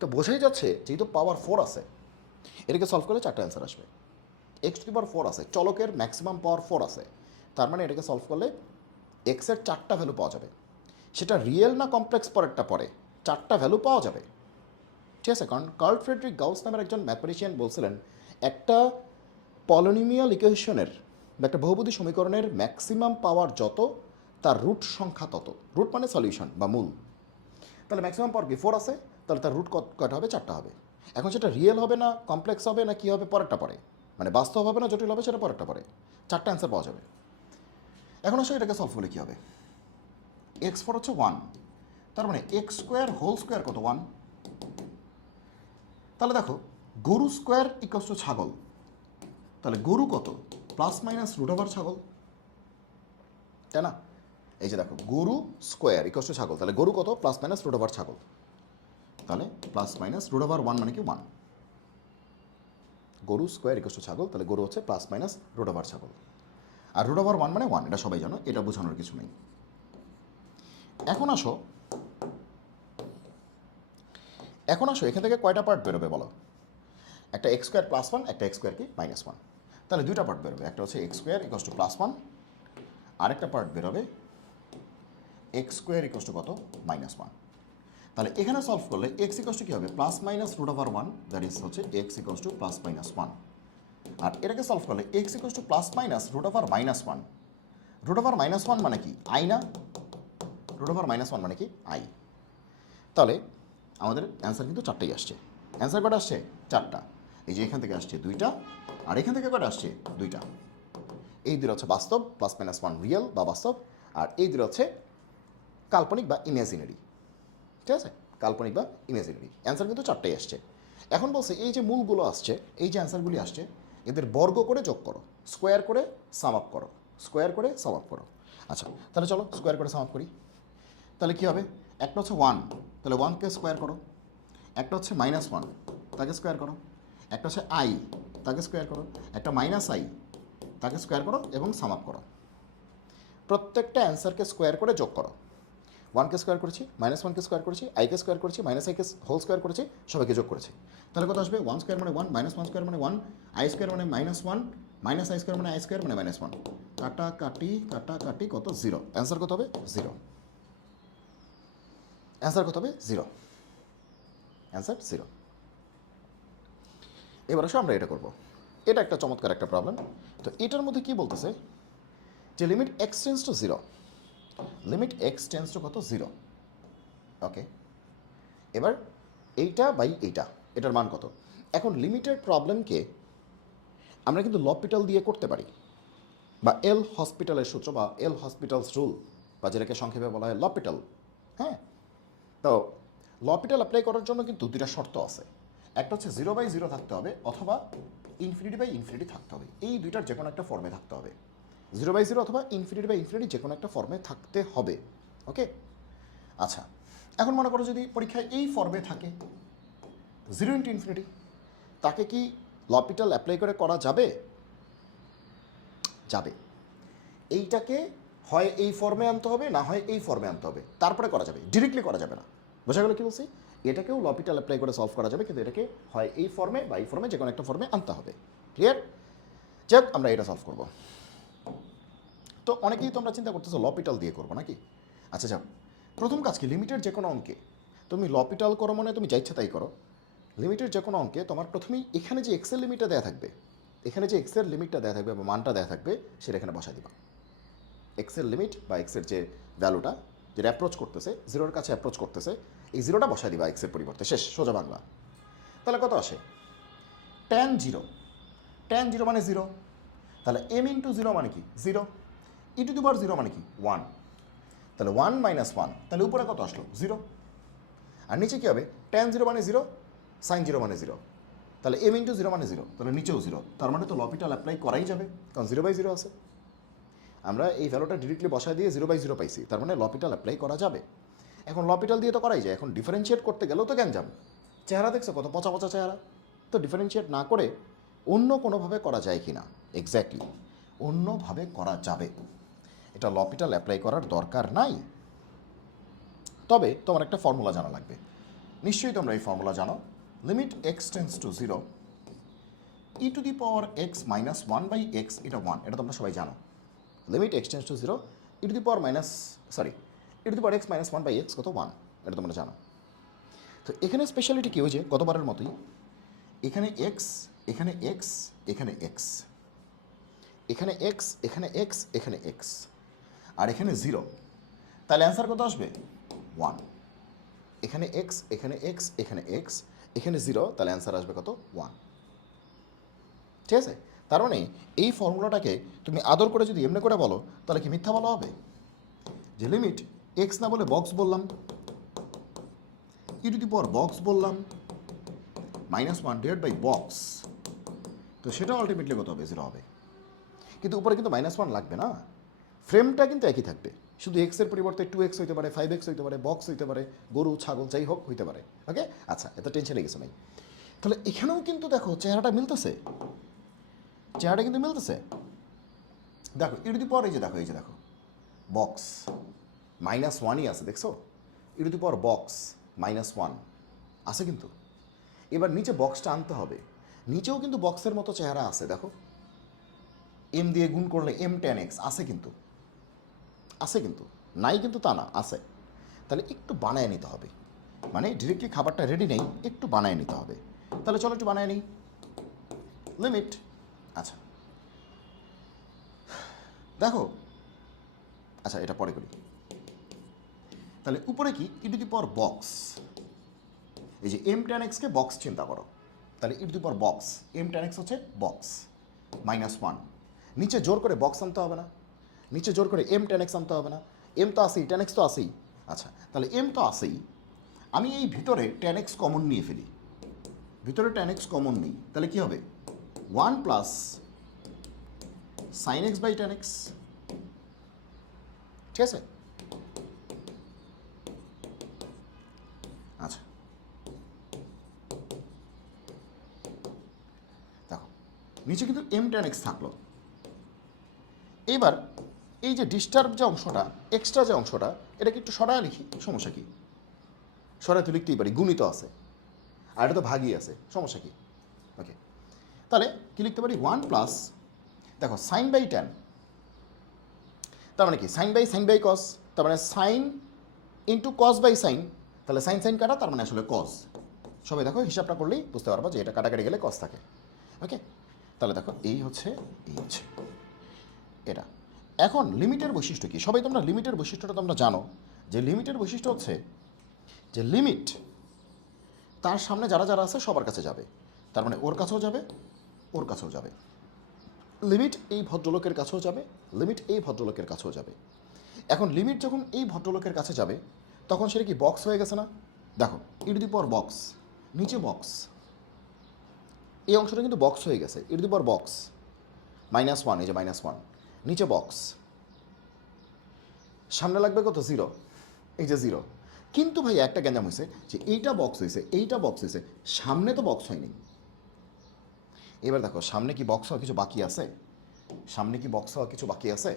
তো বোঝাই যাচ্ছে যেহেতু পাওয়ার ফোর আছে, এটাকে সলভ করলে চারটা অ্যান্সার আসবে। X to the power four আছে, চলকের ম্যাক্সিমাম পাওয়ার ফোর আছে, তার মানে এটাকে সলভ করলে এক্সের চারটা ভ্যালু পাওয়া যাবে, সেটা রিয়েল না কমপ্লেক্স পরেরটা পরে, চারটা ভ্যালু পাওয়া যাবে, ঠিক আছে। কারণ কার্ল ফ্রেডরিক গাউস নামের একজন ম্যাথমেটিশিয়ান বলছিলেন একটা পলিনোমিয়াল ইকুয়েশনের বা একটা বহুপদী সমীকরণের ম্যাক্সিমাম পাওয়ার যত তার রুট সংখ্যা তত, রুট মানে সলিউশন বা মূল। তাহলে ম্যাক্সিমাম পাওয়ার কি ফোর আছে, তাহলে তার রুট কয়টা হবে, চারটা হবে। এখন সেটা রিয়েল হবে না কমপ্লেক্স হবে না কী হবে পরেরটা পরে, মানে বাস্তব হবে না জটিল হবে সেটা পরেরটা পরে, চারটা অ্যান্সার পাওয়া যাবে। এখন আসলে এটাকে সলভ করলে কী হবে, এক্স ফোর হচ্ছে ওয়ান, তার মানে এক্স স্কোয়ার হোল স্কোয়ার কত ওয়ান। তাহলে দেখো গরু স্কোয়ার ইকুয়ালস টু ছাগল, তাহলে গরু কত প্লাস মাইনাস রুট ওভার ছাগল, তাই না। এই যে দেখো গরু স্কোয়ার ইকুয়ালস টু ছাগল, তাহলে গরু কত প্লাস মাইনাস রুট ওভার ছাগল, তাহলে plus minus root over one মানে কি ওয়ান, গরু স্কোয়ার ইকুয়াল টু ছাগল, তাহলে গরু হচ্ছে প্লাস মাইনাস রুট ওভার ছাগল। আর রুট ওভার 1 মানে 1, এটা সবাই জানো, এটা বোঝানোর কিছু নেই। এখন আসো এখান থেকে কয়টা পার্ট বেরোবে বলো? একটা এক্স স্কোয়ার প্লাস 1, একটা এক্স স্কোয়ার কি -1, তাহলে দুইটা পার্ট বেরোবে। একটা হচ্ছে এক্স স্কোয়ার ইকুয়াল টু +1, আরেকটা পার্ট বেরোবে এক্স স্কোয়ার ইকুয়াল টু কত -1। তাহলে এখানে সলভ করলে এক্স ইকুয়াল টু কী হবে? Plus minus root over 1, that is হচ্ছে এক্স ইকুয়াল টু +-1। আর এটাকে সলভ করলে X equal to plus minus root over -1। Root over -1 মানে কি? আই না? রুট ওভার -1 মানে কি? আই। তাহলে আমাদের অ্যান্সার কিন্তু চারটেই আসছে। অ্যান্সার কটা আসছে? চারটা। এই যে এখান থেকে আসছে দুইটা, আর এখান থেকে কটা আসছে? দুইটা। এই দুটো হচ্ছে বাস্তব, +-1 রিয়েল বা বাস্তব, আর এই দুটো হচ্ছে কাল্পনিক বা ইমাজিনারি। ঠিক আছে, কাল্পনিক বা ইমাজিনারি। অ্যান্সার কিন্তু চারটেই আসছে। এখন বলছে এই যে মূলগুলো আসছে, এই যে অ্যান্সারগুলি আসছে, এদের বর্গ করে যোগ করো, স্কোয়ার করে সাম আপ করো, স্কোয়ার করে সাম আপ করো। আচ্ছা, তাহলে চলো স্কোয়ার করে সাম আপ করি। তাহলে কী হবে? একটা হচ্ছে 1, তাহলে 1কে স্কোয়ার করো। একটা হচ্ছে -1, তাকে স্কোয়ার করো। একটা হচ্ছে আই, তাকে স্কোয়ার করো। একটা -i, তাকে স্কোয়ার করো এবং সাম আপ করো। প্রত্যেকটা অ্যান্সারকে স্কোয়ার করে যোগ করো। 1কে স্কোয়ার করেছি, -1কে স্কোয়ার করেছি, আইকে স্কোয়ার করেছি, -iকে হোল স্কোয়ার করেছি, সবাইকে যোগ করেছি। তাহলে কত আসবে? 1 স্কোয়ার মানে 1, -1 স্কোয়ার মানে 1, আই স্কোয়ার মানে -1, -i স্কোয়ার মানে i স্কোয়ার মানে -1। কাটাকাটি কত? 0। অ্যান্সার কত হবে? 0। অ্যান্সার কত হবে? 0। অ্যান্সার 0। এবার আসো আমরা এটা করব। এটা একটা চমৎকার একটা প্রবলেম। তো এটার মধ্যে কি বলতেছে যে limit X tends to 0, limit X tends two কত? 0। ওকে, এবার এইটা বাই এইটা, এটার মান কত? এখন লিমিটের প্রবলেমকে আমরা কিন্তু লপিটাল দিয়ে করতে পারি, বা এল হসপিটালের সূত্র বা এল হসপিটালস রুল, বা যেটাকে সংক্ষেপে বলা হয় লপিটাল। হ্যাঁ, তো লপিটাল অ্যাপ্লাই করার জন্য কিন্তু দুটা শর্ত আছে। একটা হচ্ছে 0/0 থাকতে হবে, অথবা ∞/∞ থাকতে হবে। এই দুইটার যে কোনো একটা ফর্মে থাকতে হবে। 0/0 অথবা ∞/∞ যে কোনো একটা ফর্মে থাকতে হবে। ওকে, আচ্ছা, এখন মনে করো যদি পরীক্ষায় এই ফর্মে থাকে 0 × ∞, তাকে কি লপিটাল অ্যাপ্লাই করে করা যাবে? যাবে। এইটাকে হয় এই ফর্মে আনতে হবে, না হয় এই ফর্মে আনতে হবে, তারপরে করা যাবে, ডিরেক্টলি করা যাবে না। বোঝা গেল কি বলছি? এটাকেও লপিটাল অ্যাপ্লাই করে সলভ করা যাবে, কিন্তু এটাকে হয় এই ফর্মে বা এই ফর্মে যে কোনো একটা ফর্মে আনতে হবে। ক্লিয়ার? যাক, আমরা এটা সলভ করব। তো অনেকেই তোমরা চিন্তা করতেছো লপিটাল দিয়ে করবো নাকি। আচ্ছা যাও, প্রথম কাজ কি? লিমিটের যে কোনো অঙ্কে তুমি লপিটাল করো মানে তুমি যা ইচ্ছা তাই করো। লিমিটের যে কোনো অঙ্কে তোমার প্রথমেই এখানে যে এক্সের লিমিটটা দেওয়া থাকবে, এখানে যে এক্সের লিমিটটা দেওয়া থাকবে বা মানটা দেওয়া থাকবে, সেটা এখানে বসাই দিবা। এক্সের লিমিট বা এক্সের যে ভ্যালুটা, যেটা অ্যাপ্রোচ করতেছে, 0-এর কাছে অ্যাপ্রোচ করতেছে, এই 0টা বসাই দিবা এক্সের পরিবর্তে। শেষ, সোজা বাংলা। তাহলে কত আসে? tan 0, tan 0 মানে 0, তাহলে m × 0 মানে কি? 0, e⁴ মানে কি? 1, তাহলে 1 - 1, তাহলে উপরে কত আসলো? 0। আর নিচে কী হবে? tan 0 মানে 0, sin 0 মানে 0, তাহলে m × 0 মানে 0, তাহলে নিচেও 0। তার মানে তো লপিটাল অ্যাপ্লাই করাই যাবে, কারণ 0/0 আছে। আমরা এই ভ্যালুটা ডিরেক্টলি বসায় দিয়ে 0/0 পাইছি, তার মানে লপিটাল অ্যাপ্লাই করা যাবে। এখন লপিটাল দিয়ে তো করাই যায়, এখন ডিফারেন্সিয়েট করতে গেলেও তো গ্যাঞ্জাম। চেহারা দেখছো কত পচা পচা চেহারা। তো ডিফারেন্সিয়েট না করে অন্য কোনোভাবে করা যায় কি না? এক্স্যাক্টলি, অন্যভাবে করা যাবে। এটা লপিটাল অ্যাপ্লাই করার দরকার নাই। তবে তোমার একটা ফর্মুলা জানা লাগবে। নিশ্চয়ই তোমরা এই ফর্মুলা জানো। Limit X tends to 0, e⁴x - 1/x, এটা 1, এটা তোমরা সবাই জানো। Limit X tends to 0, e⁴ x - 1/x কত? 1, এটা তোমরা জানো। তো এখানে স্পেশালিটি কী হয়েছে? গতবারের মতোই এখানে এক্স, এখানে এক্স, এখানে এক্স, এখানে এক্স, এখানে এক্স, এখানে এক্স, আর এখানে 0। তাহলে অ্যান্সার কত আসবে? 1। এখানে এক্স, এখানে এক্স, এখানে এক্স, এখানে 0, তাহলে অ্যান্সার আসবে কত? 1। ঠিক আছে, তার মানে এই ফর্মুলাটাকে তুমি আদর করে যদি এমনি করে বলো, তাহলে কি মিথ্যা বলা হবে? যে লিমিট এক্স না বলে বক্স বললাম, e⁴ বললাম, -1/বক্স, তো সেটা আলটিমেটলি কত হবে? 0 হবে। কিন্তু উপরে কিন্তু -1 লাগবে না, ফ্রেমটা কিন্তু একই থাকবে, শুধু এক্সের পরিবর্তে 2x হইতে পারে, 5x হইতে পারে, বক্স হইতে পারে, গরু ছাগল যাই হোক হইতে পারে। ওকে, আচ্ছা, এত টেনশনে কিছু নেই। তাহলে এখানেও কিন্তু দেখো চেহারাটা মিলতেছে, চেহারাটা কিন্তু মিলতেছে। দেখো ই টু দি পাওয়ার, এই যে দেখো বক্স -1ই আছে, দেখছো? ই টু দি পাওয়ার বক্স -1 আছে কিন্তু। এবার নিচে বক্সটা আনতে হবে, নিচেও কিন্তু বক্সের মতো চেহারা আছে, দেখো এম দিয়ে গুণ করলে m10x আছে কিন্তু, আছে কিন্তু, নাই কিন্তু তা না, আছে। তাহলে একটু বানায় নিতে হবে, মানে ডিরেক্টলি খাবারটা রেডি নেই, একটু বানায় নিতে হবে। তাহলে চলো একটু বানায় নিই। লিমিট, আচ্ছা দেখো, আচ্ছা এটা পরে করি। তাহলে উপরে কি ই টু দি পাওয়ার বক্স, এই যে m10xকে বক্স চিন্তা করো, তাহলে ই two the power box m10x হচ্ছে বক্স -1। নিচে জোর করে বক্স আনতে হবে না, নিচে জোর করে m10x আনতে হবে না, m তো আসেই, 10x তো আসেই। আচ্ছা তাহলে m তো আসেই, আমি এই ভিতরে 10x কমন নিয়ে ফেলি, ভিতরে 10x কমন নিই, তাহলে কি হবে 1 plus sin x by 10x, ঠিক আছে? আচ্ছা দেখো নিচে কিন্তু m10x থাকলো। এবার এই যে ডিস্টার্ব যে অংশটা, এক্সট্রা যে অংশটা, এটাকে একটু সরায় লিখি, সমস্যা কি? সরাই তো লিখতেই পারি, গুণিত আছে আর এটা তো ভাগই আছে, সমস্যা কি? ওকে, তাহলে কি লিখতে পারি 1 প্লাস, দেখো সাইন বাই 10, তার মানে কি সাইন বাই কস, তার মানে sine into cos by sine, তাহলে সাইন সাইন কাটা, তার মানে আসলে কস। সবাই দেখো হিসাবটা করলেই বুঝতে পারবা যে এটা কাটাকাটি গেলে কস থাকে। ওকে, তাহলে দেখো এই হচ্ছে এটা। এখন লিমিটের বৈশিষ্ট্য কি? সবাই তোমরা লিমিটের বৈশিষ্ট্যটা তোমরা জানো, যে লিমিটের বৈশিষ্ট্য হচ্ছে যে লিমিট তার সামনে যারা যারা আছে সবার কাছে যাবে, তার মানে ওর কাছেও যাবে, ওর কাছেও যাবে। লিমিট এই ভদ্রলোকের কাছেও যাবে, লিমিট এই ভদ্রলোকের কাছেও যাবে। এখন লিমিট যখন এই ভদ্রলোকের কাছে যাবে তখন সেটা কি বক্স হয়ে গেছে না? দেখো ই টু দি পাওয়ার বক্স, নিচে বক্স, এই অংশটা কিন্তু বক্স হয়ে গেছে, ই টু দি পাওয়ার বক্স -1, এই যে -1, নিচে বক্স, সামনে লাগবে কত 0, এই যে 0। কিন্তু ভাই একটা গ্যাঞ্জাম হয়েছে যে এইটা বক্স হয়েছে, এইটা বক্স হয়েছে, সামনে তো বক্স হয়নি। এবার দেখো সামনে কি বক্স হওয়া কিছু বাকি আছে? সামনে কি বক্স হওয়া কিছু বাকি আছে?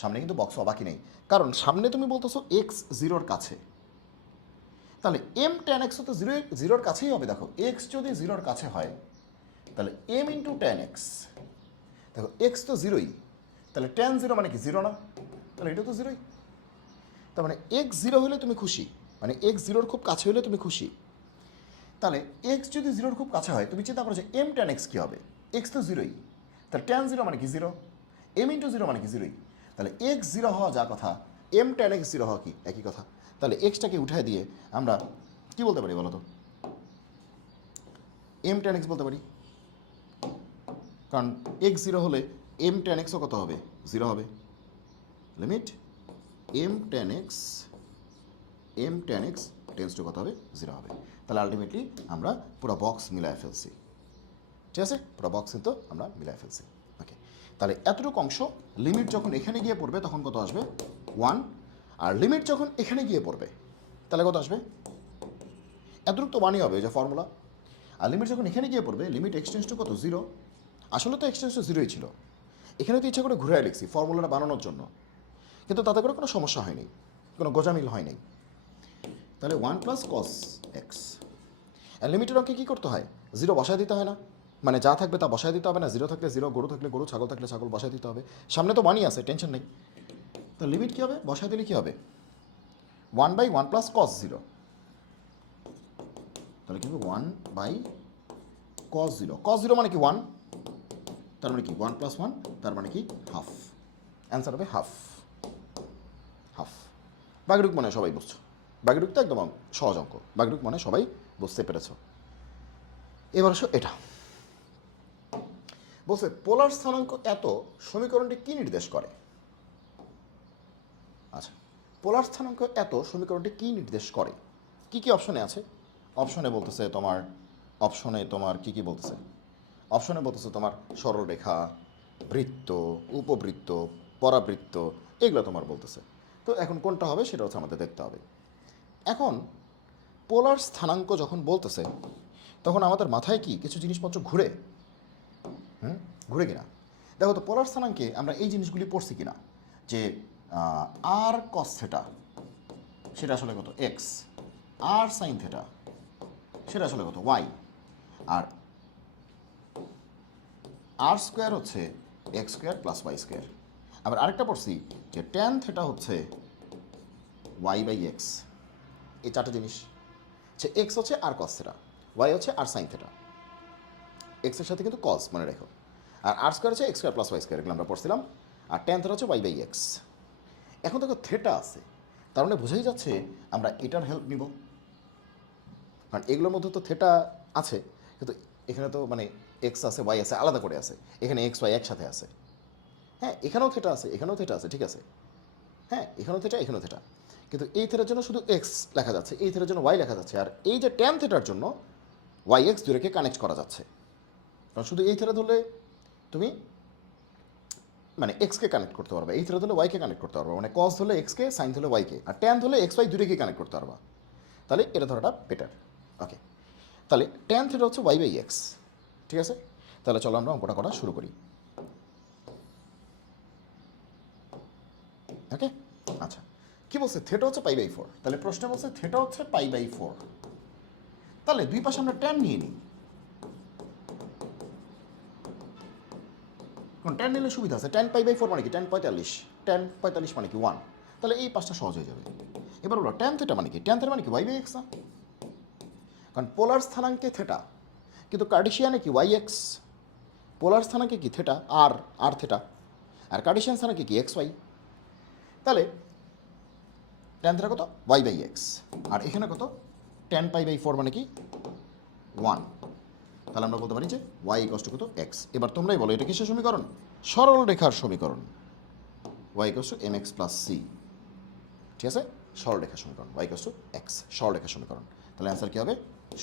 সামনে কিন্তু বক্স হওয়া বাকি নেই, কারণ সামনে তুমি বলতেছো x 0-র কাছে, তাহলে m10x তো 0-এর কাছেই হবে। দেখো x যদি 0-র কাছে হয় তাহলে m ইন্টু 10x, দেখো x তো 0ই, তাহলে 10 মানে কি 0 না? তাহলে এটা তো 0ই, তার মানে x 0 হলে তুমি খুশি, মানে x 0-র খুব কাছে হলে তুমি খুশি। তাহলে x যদি 0-র খুব কাছে হয়, তুমি চিন্তা করো যে m10x কী হবে? x তো 0ই, তাহলে 10 মানে কি 0, m ইন্টু 0 মানে কি 0ই, তাহলে x 0 হওয়া যা কথা, m10x 0 হওয়া কি একই কথা। তাহলে এক্সটাকে উঠায় দিয়ে আমরা কি বলতে পারি বলো তো? m10x বলতে পারি, কারণ x 0 হলে m10xও কত হবে? 0 হবে। লিমিট m10x টেন্স টু কত হবে? 0 হবে। তাহলে আলটিমেটলি আমরা পুরো বক্স মিলায় ফেলছি, ঠিক আছে? পুরো বক্স কিন্তু আমরা মিলায় ফেলছি। ওকে, তাহলে এতটুকু অংশ লিমিট যখন এখানে গিয়ে পড়বে তখন কত আসবে? 1। আর লিমিট যখন এখানে গিয়ে পড়বে তাহলে কত আসবে? এতটুকু তো 1ই হবে, যে ফর্মুলা। আর লিমিট যখন এখানে গিয়ে পড়বে, লিমিট এক্সটেন্স টু কত? 0। আসলে তো এক্সটেন্স টু 0ই ছিল, এখানে তো ইচ্ছা করে ঘুরে লিখছি ফর্মুলাটা বানানোর জন্য, কিন্তু তাতে করে কোনো সমস্যা হয়নি, কোনো গোজামিল হয়নি। তাহলে 1 প্লাস কস এক্স। আর লিমিটের অঙ্কে কী করতে হয়? 0 বসায় দিতে হয় না, মানে যা থাকবে তা বসায় দিতে হবে না, 0 থাকলে 0, গরু থাকলে গরু, ছাগল থাকলে ছাগল বসায় দিতে হবে। সামনে তো 1ই আছে, টেনশন নেই। তো লিমিট কী হবে? বসায় দিলে কী হবে? 1/1 প্লাস কস 0, তাহলে কী হবে? 1/cos 0, cos 0 মানে কি 1, তার মানে কি 1 প্লাস 1, তার মানে কি হাফ। অ্যান্সার হবে হাফ। হাফ বাকিটুক মানে সবাই বুঝছো, বাকিটুক তো একদম সহজ অঙ্ক, বাকিটুক মানে সবাই বুঝতে পেরেছ। এবার আসো এটা বলছে পোলার স্থানাঙ্ক এত সমীকরণটি কি নির্দেশ করে? আচ্ছা, পোলার স্থানাঙ্ক এত সমীকরণটি কি নির্দেশ করে? কি কি অপশনে আছে? অপশনে বলতেছে তোমার কি কি বলতেছে? অপশনে বলতেছে তোমার সরলরেখা, বৃত্ত, উপবৃত্ত, পরাবৃত্ত, এগুলো তোমার বলতেছে। তো এখন কোনটা হবে সেটা হচ্ছে আমাদের দেখতে হবে। এখন পোলার স্থানাঙ্ক যখন বলতেছে, তখন আমাদের মাথায় কি কিছু জিনিসপত্র ঘুরে ঘুরে কিনা? দেখো তো পোলার স্থানাঙ্কে আমরা এই জিনিসগুলি পড়ছি কিনা, যে আর কস থেটা সেটা আসলে কত এক্স, আর সাইন থেটা সেটা আসলে কত ওয়াই, আর আর স্কোয়ার হচ্ছে X square plus Y square. আবার আরেকটা পড়ছি যে ট্যান থেটা হচ্ছে ওয়াই বাই এক্স। এই চারটা জিনিস, যে এক্স হচ্ছে আর কস থেটা, ওয়াই হচ্ছে আর সাইন থেটা, এক্সের সাথে কিন্তু কস মনে রেখো, আর স্কোয়ার হচ্ছে X square plus Y square, এগুলো আমরা পড়ছিলাম। আর ট্যান থেটা হচ্ছে ওয়াই বাই এক্স। এখন দেখো থেটা আছে, তার মানে বোঝাই যাচ্ছে আমরা এটার হেল্প নিব, কারণ এগুলোর মধ্যে তো থেটা আছে, কিন্তু এখানে তো মানে এক্স আছে ওয়াই আছে আলাদা করে আছে, এখানে এক্স ওয়াই একসাথে আছে। হ্যাঁ এখানেও থেটা আছে, এখানেও থেটা আছে, ঠিক আছে, হ্যাঁ এখানেও থেটা এখানেও থেটা, কিন্তু এই থেটার জন্য শুধু এক্স লেখা যাচ্ছে, এই থেটার জন্য ওয়াই লেখা যাচ্ছে, আর এই যে ট্যান থেটার জন্য ওয়াই এক্স দুটোকে কানেক্ট করা যাচ্ছে। কারণ শুধু এই থেটা ধরলে তুমি মানে এক্সকে কানেক্ট করতে পারবে, এই থেটা ধরলে ওয়াইকে কানেক্ট করতে পারবে, মানে কস ধরলে এক্সকে, সাইন ধরলে ওয়াইকে, আর ট্যান ধরলে এক্স ওয়াই দুটোকে কানেক্ট করতে পারবা। তাহলে এটা ধরাটা বেটার। ওকে, তাহলে ট্যান থেটা হচ্ছে ওয়াই বাই এক্স, ঠিক আছে। তাহলে চলো আমরা অঙ্কটা করা শুরু করি। ওকে, আচ্ছা কি বলছে, থেটা হচ্ছে পাই বাই ফোর, তাহলে প্রশ্ন বলছে থেটা হচ্ছে পাই বাই ফোর, তাহলে দুই পাশে আমরা ট্যান নিয়ে নিই, কারণ ট্যান নিলে সুবিধা আছে। ট্যান পাই বাই ফোর মানে কি, ট্যান 45, ট্যান 45 মানে কি 1, তাহলে এই পাশটা সহজ হয়ে যাবে। এবার বলো ট্যান থেটা মানে কি, ট্যান থেটা মানে কি ওয়াই বাই এক্স না, কারণ পোলার স্থানাঙ্কে থেটা, কিন্তু কার্টেশিয়ানে কি ওয়াই এক্স, পোলার স্থানাঙ্কে কি থেটা আর আর থেটা, আর কার্টেশিয়ান স্থানাঙ্কে কি এক্স ওয়াই। তাহলে ট্যান থেটা কত ওয়াই বাই এক্স, আর এখানে কত ট্যান পাই বাই ফোর মানে কি 1, তাহলে আমরা বলতে পারি যে ওয়াই ইকস টু কত এক্স। এবার তোমরাই বলো এটা কিসের সমীকরণ, সরল রেখার সমীকরণ, Y equals to M X plus C, ঠিক আছে, সরল রেখার সমীকরণ, ওয়াই ইকস টু এক্স সরল রেখার সমীকরণ। তাহলে অ্যান্সার কী হবে,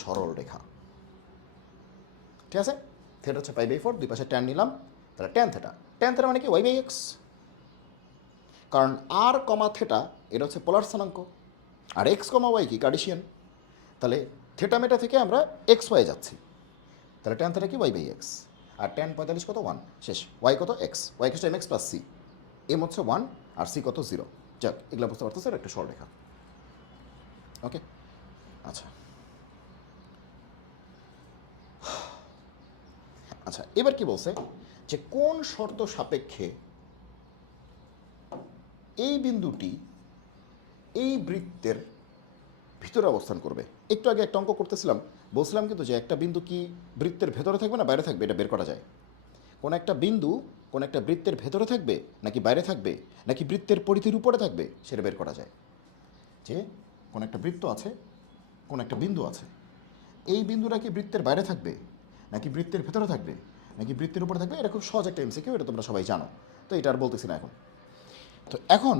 সরল রেখা, ঠিক আছে। থেটা হচ্ছে পাই বাই ফোর, দুই পাশে ট্যান নিলাম, তাহলে ট্যান থেটা, ট্যান থেটা মানে কি ওয়াই বাই এক্স, কারণ আর কমা থেটা এটা হচ্ছে পোলার স্থানাঙ্ক, আর এক্স কমা ওয়াই কি কার্টেশিয়ান, তাহলে থেটা মেটা থেকে আমরা এক্স ওয়াই যাচ্ছি, তাহলে ট্যান থেটা কি ওয়াই বাই এক্স, আর ট্যান 45 কত 1, শেষ, ওয়াই কত এক্স, ওয়াই কত M X plus C, M হচ্ছে 1 আর সি কত 0, যাক এগুলো বুঝতে পারতেছে, এটা একটা সরলরেখা। ওকে, আচ্ছা আচ্ছা এবার কি বলছে, যে কোন শর্ত সাপেক্ষে এই বিন্দুটি এই বৃত্তের ভিতরে অবস্থান করবে। একটু আগে একটা অঙ্ক করতেছিলাম, বলছিলাম কিন্তু যে একটা বিন্দু কি বৃত্তের ভেতরে থাকবে না বাইরে থাকবে, এটা বের করা যায়। কোন একটা বিন্দু কোন একটা বৃত্তের ভেতরে থাকবে নাকি বাইরে থাকবে নাকি বৃত্তের পরিধির উপরে থাকবে, সেটা বের করা যায়। যে কোন একটা বৃত্ত আছে, কোন একটা বিন্দু আছে, এই বিন্দুটা কি বৃত্তের বাইরে থাকবে নাকি বৃত্তের ভেতরে থাকবে নাকি বৃত্তের উপরে থাকবে, এটা খুব সহজ একটা এমসিকিউ, এটা তোমরা সবাই জানো, তো এটা আর বলতেছি না এখন। তো এখন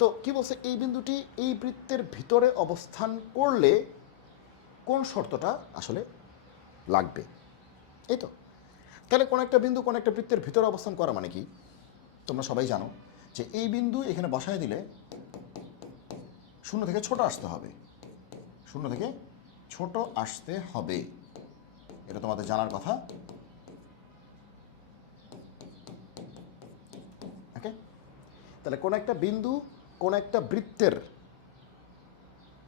তো কি বলছে, এই বিন্দুটি এই বৃত্তের ভিতরে অবস্থান করলে কোন শর্তটা আসলে লাগবে, এই তো। তাহলে কোন একটা বিন্দু কোন একটা বৃত্তের ভিতরে অবস্থান করা মানে কি, তোমরা সবাই জানো যে এই বিন্দু এখানে বসায় দিলে শূন্য থেকে ছোট আসতে হবে, শূন্য থেকে ছোট আসতে হবে, এটা তোমাদের জানার কথা। ওকে, তাহলে কোন একটা বিন্দু কোন একটা বৃত্তের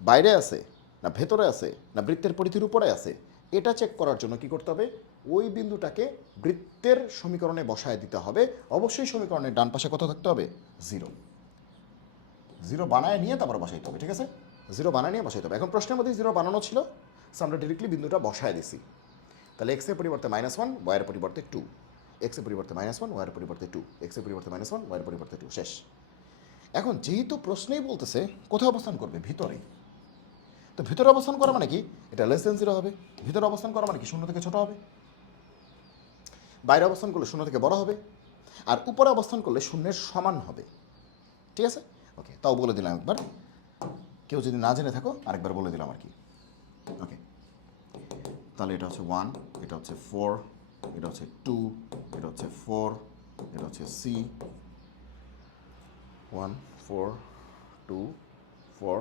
বাইরে আছে না ভেতরে আছে না বৃত্তের পরিধির উপরে আছে, এটা চেক করার জন্য কি করতে হবে, ওই বিন্দুটাকে বৃত্তের সমীকরণে বসায় দিতে হবে। অবশ্যই সমীকরণের ডান পাশে কত থাকতে হবে, 0, 0 বানায় নিয়ে তারপর বসাইতে হবে, ঠিক আছে, 0 বানায় নিয়ে বসাইতে হবে। এখন প্রশ্নের মধ্যে 0 বানানো ছিল, সো আমরা ডিরেক্টলি বিন্দুটা বসায় দিছি। তাহলে এক্সের পরিবর্তে -1, ওয়াইয়ের পরিবর্তে 2, এক্সের পরিবর্তে -1, ওয়াইয়ের পরিবর্তে 2, এক্সের পরিবর্তে -1, ওয়াইয়ের পরিবর্তে 2, শেষ। এখন যেহেতু প্রশ্নেই বলতেছে কোথায় অবস্থান করবে, ভিতরে, তো ভিতরে অবস্থান করা মানে কি, এটা লেস দেন 0 হবে। ভিতরে অবস্থান করা মানে কি, শূন্য থেকে ছোট হবে, বাইরে অবস্থান করলে শূন্য থেকে বড় হবে, আর উপরে অবস্থান করলে শূন্যের সমান হবে, ঠিক আছে। ওকে, তাও বলে দিলাম একবার, কেউ যদি না জেনে থাকো আরেকবার বলে দিলাম আর কি। ওকে, তাহলে এটা হচ্ছে 1, এটা হচ্ছে 4, এটা হচ্ছে 2, এটা হচ্ছে 4, এটা হচ্ছে সি, 1 4 2 4,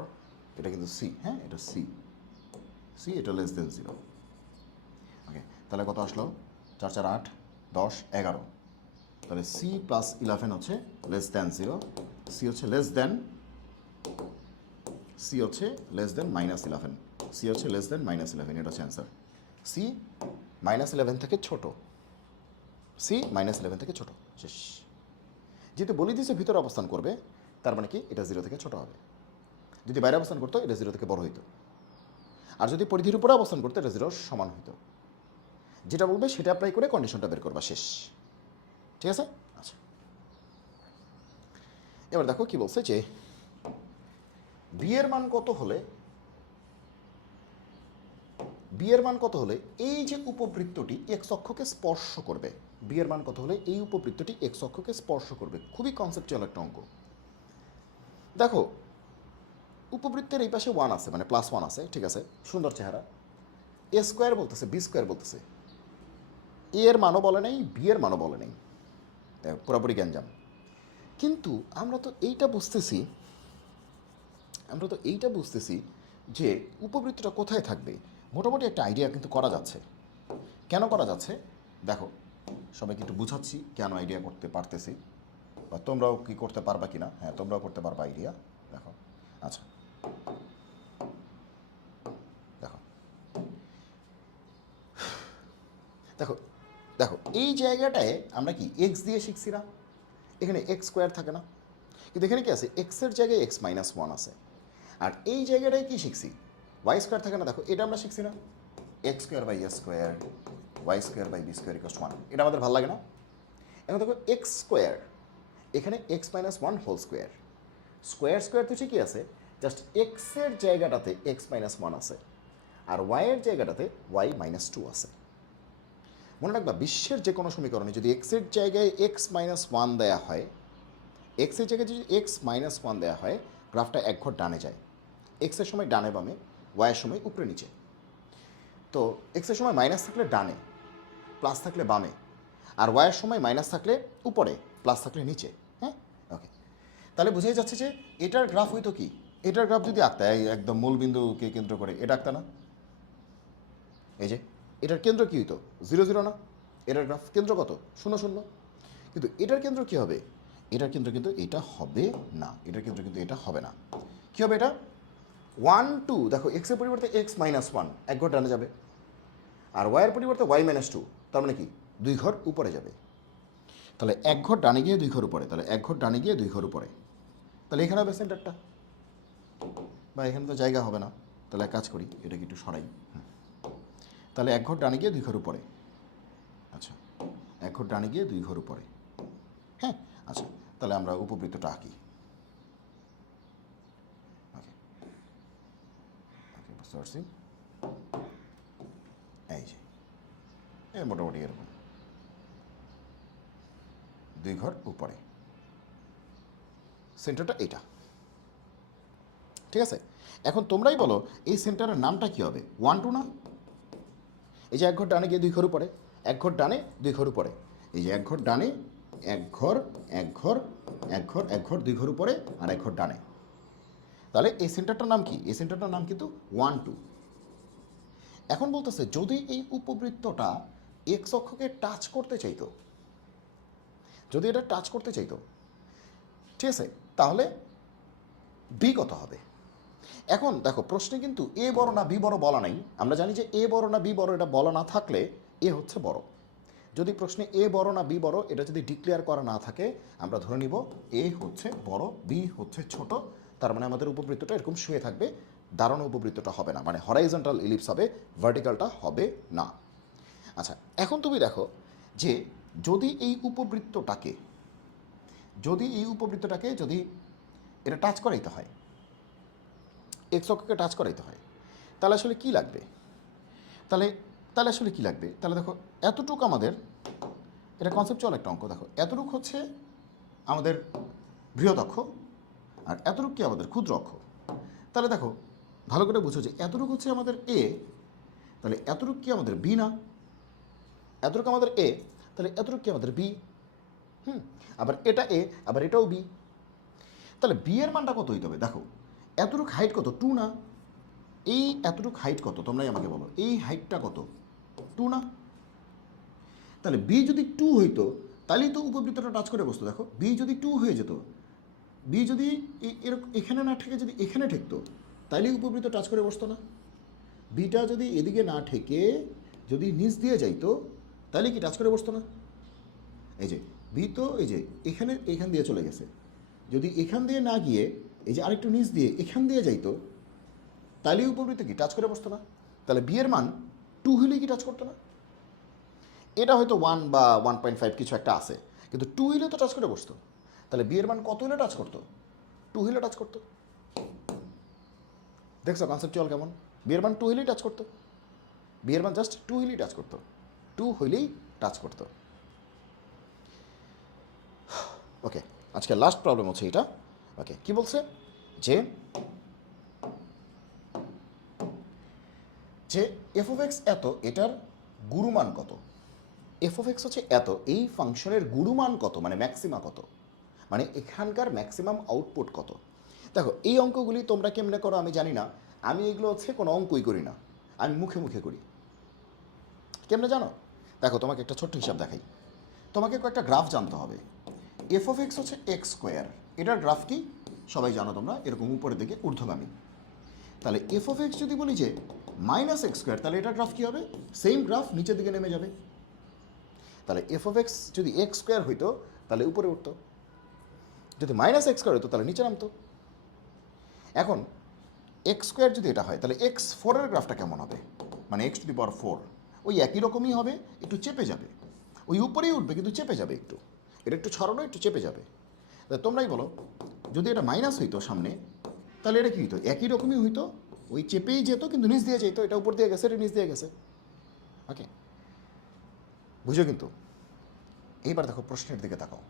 এটা কিন্তু সি, হ্যাঁ এটা সি, সি এটা লেস দেন 0। ওকে, তাহলে কত আসলো? 4 4 8 10 11। তাহলে সি প্লাস 11 হচ্ছে লেস দেন 0, সি হচ্ছে লেস দেন -11, সি হচ্ছে লেস দেন -11, এটা হচ্ছে অ্যান্সার। সি -11 থেকে ছোট, সি -11 থেকে ছোট, শেষ। যেহেতু বলে দিয়েছে ভিতরে অবস্থান করবে, তার মানে কি এটা 0 থেকে ছোট হবে। যদি বাইরে অবস্থান করতো এটা 0 থেকে বড় হইতো, আর যদি পরিধির উপরে অবস্থান করতো এটা 0 সমান হইতো। যেটা বলবে সেটা অ্যাপ্লাই করে কন্ডিশনটা বের করবা, শেষ। ঠিক আছে? আচ্ছা, এবার দেখো কি বলছে যে বি এর মান কত হলে এই যে উপবৃত্তটি এক্স অক্ষকে স্পর্শ করবে, বি এর মান কত হলে এই উপবৃত্তটি এক্স অক্ষকে স্পর্শ করবে। খুবই কনসেপচুয়াল একটা অঙ্ক। দেখো, উপবৃত্তের এই পাশে 1 আছে, মানে +1 আছে, ঠিক আছে, সুন্দর চেহারা। এ স্কোয়ার বলতেছে, বি স্কোয়ার বলতেছে, এ এর মানও বলে নেই, বি এর মানও বলে নেই, পুরোপুরি গ্যাঞ্জাম। কিন্তু আমরা তো এইটা বুঝতেছি যে উপবৃত্তটা কোথায় থাকবে। মোটামুটি একটা আইডিয়া কিন্তু করা যাচ্ছে। কেন করা যাচ্ছে দেখো, সবাইকে একটু বুঝাচ্ছি কেন আইডিয়া করতে পারতেছি, বা তোমরাও কি করতে পারবা কিনা। হ্যাঁ, তোমরাও করতে পারবা আইডিয়া। দেখো, আচ্ছা, দেখো দেখো দেখো এই জায়গাটায় আমরা কি এক্স দিয়ে শিখছি না? এখানে এক্স স্কোয়ার থাকে না, কিন্তু এখানে কি আছে, এক্সের জায়গায় x-1 আছে। আর এই জায়গাটায় কি শিখছি, ওয়াই স্কোয়ার থাকে না। দেখো, এটা আমরা শিখছি না, X square by A square, Y square by B square equals 1। এটা আমাদের ভালো লাগে না? এখন দেখো, এক্স স্কোয়ার, এখানে x-1 whole square, square square তো ঠিকই আছে, জাস্ট এক্সের জায়গাটাতে x-1 আছে, আর ওয়াইয়ের জায়গাটাতে y-2 আছে। মনে রাখবা, বিশ্বের যে কোনো সমীকরণে যদি এক্সের জায়গায় x-1 দেয়া হয়, এক্সের জায়গায় যদি x-1 দেওয়া হয়, গ্রাফটা এক ঘর ডানে যায়। এক্সের সময় ডানে বামে, ওয়াইয়ের সময় উপরে নিচে। তো এক্সের সময় মাইনাস থাকলে ডানে, প্লাস থাকলে বামে, আর ওয়াইয়ের সময় মাইনাস থাকলে উপরে, প্লাস থাকলে নিচে। হ্যাঁ, ওকে, তাহলে বুঝাই যাচ্ছে যে এটার গ্রাফ হইতো কি, এটার গ্রাফ যদি আঁকতা একদম মূলবিন্দুকে কেন্দ্র করে, এটা আঁকতা না? এই যে এটার কেন্দ্র কি হইতো, 0 0 না? এটার গ্রাফ কেন্দ্র কত, 0 0। কিন্তু এটার কেন্দ্র কি হবে, এটার কেন্দ্র কিন্তু এটা হবে না, এটার কেন্দ্র কিন্তু এটা হবে না। কী হবে এটা, 1 2। দেখো, এক্সের পরিবর্তে x-1 এক ঘর ডানে যাবে, আর ওয়াইয়ের পরিবর্তে y-2, তার মানে কি 2 ঘর উপরে যাবে। তাহলে এক ঘর ডানে গিয়ে 2 ঘর উপরে, তাহলে এক ঘর ডানে গিয়ে 2 ঘর উপরে, তাহলে এখানে হবে সেন্টারটা, বা এখানে তো জায়গা হবে না। তাহলে এক কাজ করি, এটাকে একটু সরাই। তাহলে এক ঘর ডানে গিয়ে 2 ঘর উপরে, আচ্ছা, এক ঘর ডানে গিয়ে 2 ঘর উপরে। হ্যাঁ, আচ্ছা, তাহলে আমরা উপবৃত্তটা আঁকি। ওকে, ওকে, বুঝতে পারছি। এই যে মোটামুটি এরকম 2 ঘর উপরে, সেন্টারটা এটা, ঠিক আছে। এখন তোমরাই বলো, এই সেন্টারের নামটা কি হবে, 1 2 না? এই যে এক ঘর ডানে গিয়ে 2 ঘর উপরে, এক ঘর ডানে 2 ঘর উপরে, এই যে এক ঘর ডানে, এক ঘর, এক ঘর, এক ঘর, এক ঘর, 2 ঘর উপরে, আর এক ঘর ডানে। তাহলে এই সেন্টারটার নাম কি, এই সেন্টারটার নাম কিন্তু 1 2। এখন বলতেছে যদি এই উপবৃত্তটা এক্স অক্ষকে টাচ করতে চাইতো, যদি এটা টাচ করতে চাইতো, ঠিক আছে, তাহলে বি কত হবে। এখন দেখো, প্রশ্নে কিন্তু এ বড় না বি বড় বলা নাই। আমরা জানি যে এ বড় না বি বড় এটা বলা না থাকলে এ হচ্ছে বড়। যদি প্রশ্নে এ বড় না বি বড় এটা যদি ডিক্লেয়ার করা না থাকে, আমরা ধরে নিব এ হচ্ছে বড়, বি হচ্ছে ছোট। তার মানে আমাদের উপবৃত্তটা এরকম শুয়ে থাকবে, দাঁড়ানো উপবৃত্তটা হবে না, মানে হরাইজন্টাল ইলিপস হবে, ভার্টিক্যালটা হবে না। আচ্ছা, এখন তুমি দেখো যে যদি এই উপবৃত্তটাকে যদি এটা টাচ করাইতে হয়, এক্স অক্ষকে টাচ করাইতে হয়, তাহলে আসলে কী লাগবে, তাহলে আসলে কী লাগবে, তাহলে দেখো এতটুকু আমাদের, এটা কনসেপচুয়াল একটা অঙ্ক। দেখো, এতটুকু হচ্ছে আমাদের বৃহৎ অক্ষ, আর এতটুকু কি আমাদের ক্ষুদ্র অক্ষ। তাহলে দেখো, ভালো করে বুঝো যে এতটুকু হচ্ছে আমাদের এ, তাহলে এতটুকু কি আমাদের বি না? এতটুকু আমাদের এ, তাহলে এতটুকু কি আমাদের বি। আবার এটা এ, আবার এটাও বি। তাহলে বি এর মানটা কত হইতে হবে, দেখো এতটুকু হাইট কত, 2 না? এই এতটুকু হাইট কত তোমরাই আমাকে বলো, এই হাইটটা কত? 2 না? তাহলে বি যদি 2 হইতো তাহলেই তো উপবৃত্তটা টাচ করে বসতো। দেখো বি যদি 2 হয়ে যেত, বি যদি এরকম এখানে না ঠেকে যদি এখানে ঠেকতো তাহলেই উপবৃত্ত টাচ করে বসতো না। বিটা যদি এদিকে না ঠেকে যদি নিচ দিয়ে যাইতো তাহলে কি টাচ করে বসতো না? এই যে বি তো এই যে এখান দিয়ে চলে গেছে, যদি এখান দিয়ে না গিয়ে এই যে আরেকটু নিচ দিয়ে এখান দিয়ে যাইতো তাহলেই উপবৃত্ত কি টাচ করে বসতো না? তাহলে বি এর মান 2 হলেই কি টাচ করতো না? এটা হয়তো 1 বা 1.5 কিছু একটা আছে, কিন্তু 2 হলে তো টাচ করে বসতো। তাহলে বি এর মান কত হলে টাচ করতো? 2 হলে টাচ করতো। দেখছো কনসেপচুয়াল কেমন? বি এর মান 2 হলেই টাচ করতো, বি এর মান জাস্ট 2 হলেই টাচ করতো, 2 হলেই টাচ করতো। ওকে, আজকে লাস্ট প্রবলেম হচ্ছে এটা। ওকে, কি বলছে যে যে এফ অফ এক্স এত, এটার গুরুমান কত? এফ অফ এক্স হচ্ছে এত, এই ফাংশনের গুরুমান কত, মানে ম্যাক্সিমা কত, মানে এখানকার ম্যাক্সিমাম আউটপুট কত। দেখো এই অঙ্কগুলি তোমরা কেমনে করো আমি জানি না, আমি এগুলো হচ্ছে কোনো অঙ্কই করি না, আমি মুখে মুখে করি। কেমনে জানো? দেখো তোমাকে একটা ছোট্ট হিসাব দেখাই। তোমাকে কয়েকটা গ্রাফ জানতে হবে। এফ অফ এক্স হচ্ছে এক্স স্কোয়ার, এটার গ্রাফ কি সবাই জানো তোমরা, এরকম উপরের দিকে ঊর্ধ্বগামী। তাহলে এফ অফ এক্স যদি বলি যে মাইনাস এক্স স্কোয়ার, তাহলে এটার গ্রাফ কী হবে? সেম গ্রাফ নিচের দিকে নেমে যাবে। তাহলে এফ অফ এক্স যদি এক্স স্কোয়ার হইতো তাহলে উপরে উঠতো, যদি মাইনাস এক্স স্কোয়ার হতো তাহলে নিচে নামতো। এখন এক্স স্কোয়ার যদি এটা হয় তাহলে এক্স ফোরের গ্রাফটা কেমন হবে? মানে এক্স টু দি পাওয়ার 4 ওই একই রকমই হবে, একটু চেপে যাবে, ওই উপরেই উঠবে কিন্তু চেপে যাবে, একটু এটা একটু ছড়ানো একটু চেপে যাবে। তাহলে তোমরাই বলো, যদি এটা মাইনাস হইতো সামনে তাহলে এটা কী হইতো? একই রকমই হইতো, ওই চেপেই যেত কিন্তু নিচ দিয়ে যেত, এটা উপর দিয়ে গেছে এটা নিচ দিয়ে গেছে। ওকে, বুঝো কিন্তু। এইবার দেখো প্রশ্নের দিকে তাকাও।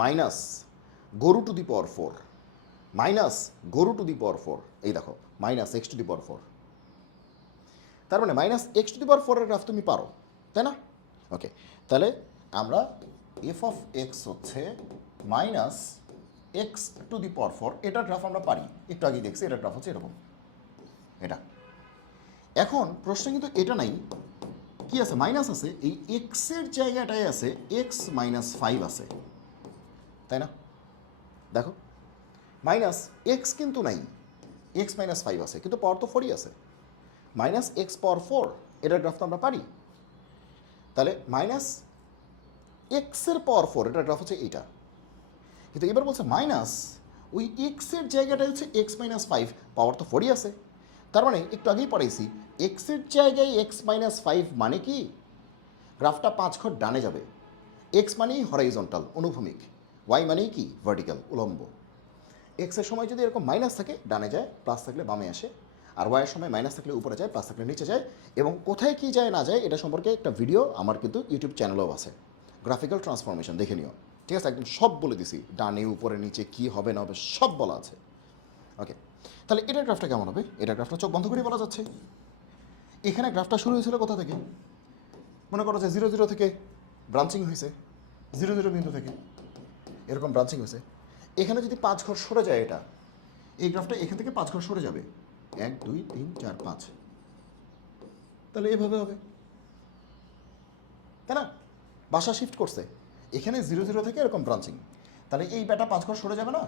মাইনাস গরু টু দি পাওয়ার 4, মাইনাস গরু টু দি পাওয়ার 4, এই দেখো মাইনাস এক্স টু দি পাওয়ার 4, তার মানে মাইনাস এক্স টু দি পাওয়ার 4 এর গ্রাফ তুমি পারো, তাই না? ওকে, তাহলে আমরা এফ অফ এক্স হচ্ছে মাইনাস এক্স টু দি পাওয়ার 4, এটার গ্রাফ আমরা পারি, একটু আগেই দেখছি এটার গ্রাফ হচ্ছে এরকম এটা। এখন প্রশ্ন কিন্তু এটা নাই, কি আছে? মাইনাস আছে, এই এক্সের জায়গাটায় আছে এক্স মাইনাস 5 আছে, তাই না? দেখো মাইনাস এক্স কিন্তু নাই, এক্স মাইনাস 5 আছে, কিন্তু পাওয়ার তো 4ই আছে। মাইনাস এক্স পাওয়ার 4 এটার গ্রাফ তো আমরা পারি। তাহলে মাইনাস এক্সের পাওয়ার 4 এটার গ্রাফ হচ্ছে এইটা। কিন্তু এবার বলছে মাইনাস ওই এক্সের জায়গাটা হচ্ছে এক্স মাইনাস 5, পাওয়ার তো 4ই আছে। তার মানে একটু আগেই পড়াইছি এক্সের জায়গায় এক্স মাইনাস 5 মানে কি? গ্রাফটা 5 ঘর ডানে যাবে। এক্স মানেই হরাইজন্টাল অনুভূমিক, ওয়াই মানেই কি? ভার্টিক্যাল উলম্ব। এক্সের সময় যদি এরকম মাইনাস থাকে ডানে যায়, প্লাস থাকলে বামে আসে, আর ওয়াইয়ের সময় মাইনাস থাকলে উপরে যায়, প্লাস থাকলে নিচে যায়। এবং কোথায় কী যায় না যায় এটা সম্পর্কে একটা ভিডিও আমার কিন্তু ইউটিউব চ্যানেলেও আছে, গ্রাফিক্যাল ট্রান্সফরমেশন, দেখে নিও। ঠিক আছে, একদম সব বলে দিছি, ডানে উপরে নিচে কী হবে না হবে সব বলা আছে। ওকে, তাহলে এটার গ্রাফটা কেমন হবে? এটার গ্রাফটা চোখ বন্ধ করে বলা যাচ্ছে। এখানে গ্রাফটা শুরু হয়েছিল কোথা থেকে? মনে করো যে 0 0 থেকে ব্রাঞ্চিং হয়েছে, 0 0 বিন্দু থেকে এরকম ব্রাঞ্চিং হয়েছে। এখানে যদি 5 ঘর সরে যায় এটা, এই গ্রাফটা এখান থেকে 5 ঘর সরে যাবে, 1 2 3 4 5, তাহলে এভাবে হবে, তাই না? বাসা শিফট করছে, এখানে 0 0 থেকে এরকম ব্রাঞ্চিং, তাহলে এই ব্যাটা 5 ঘর সরে যাবে না?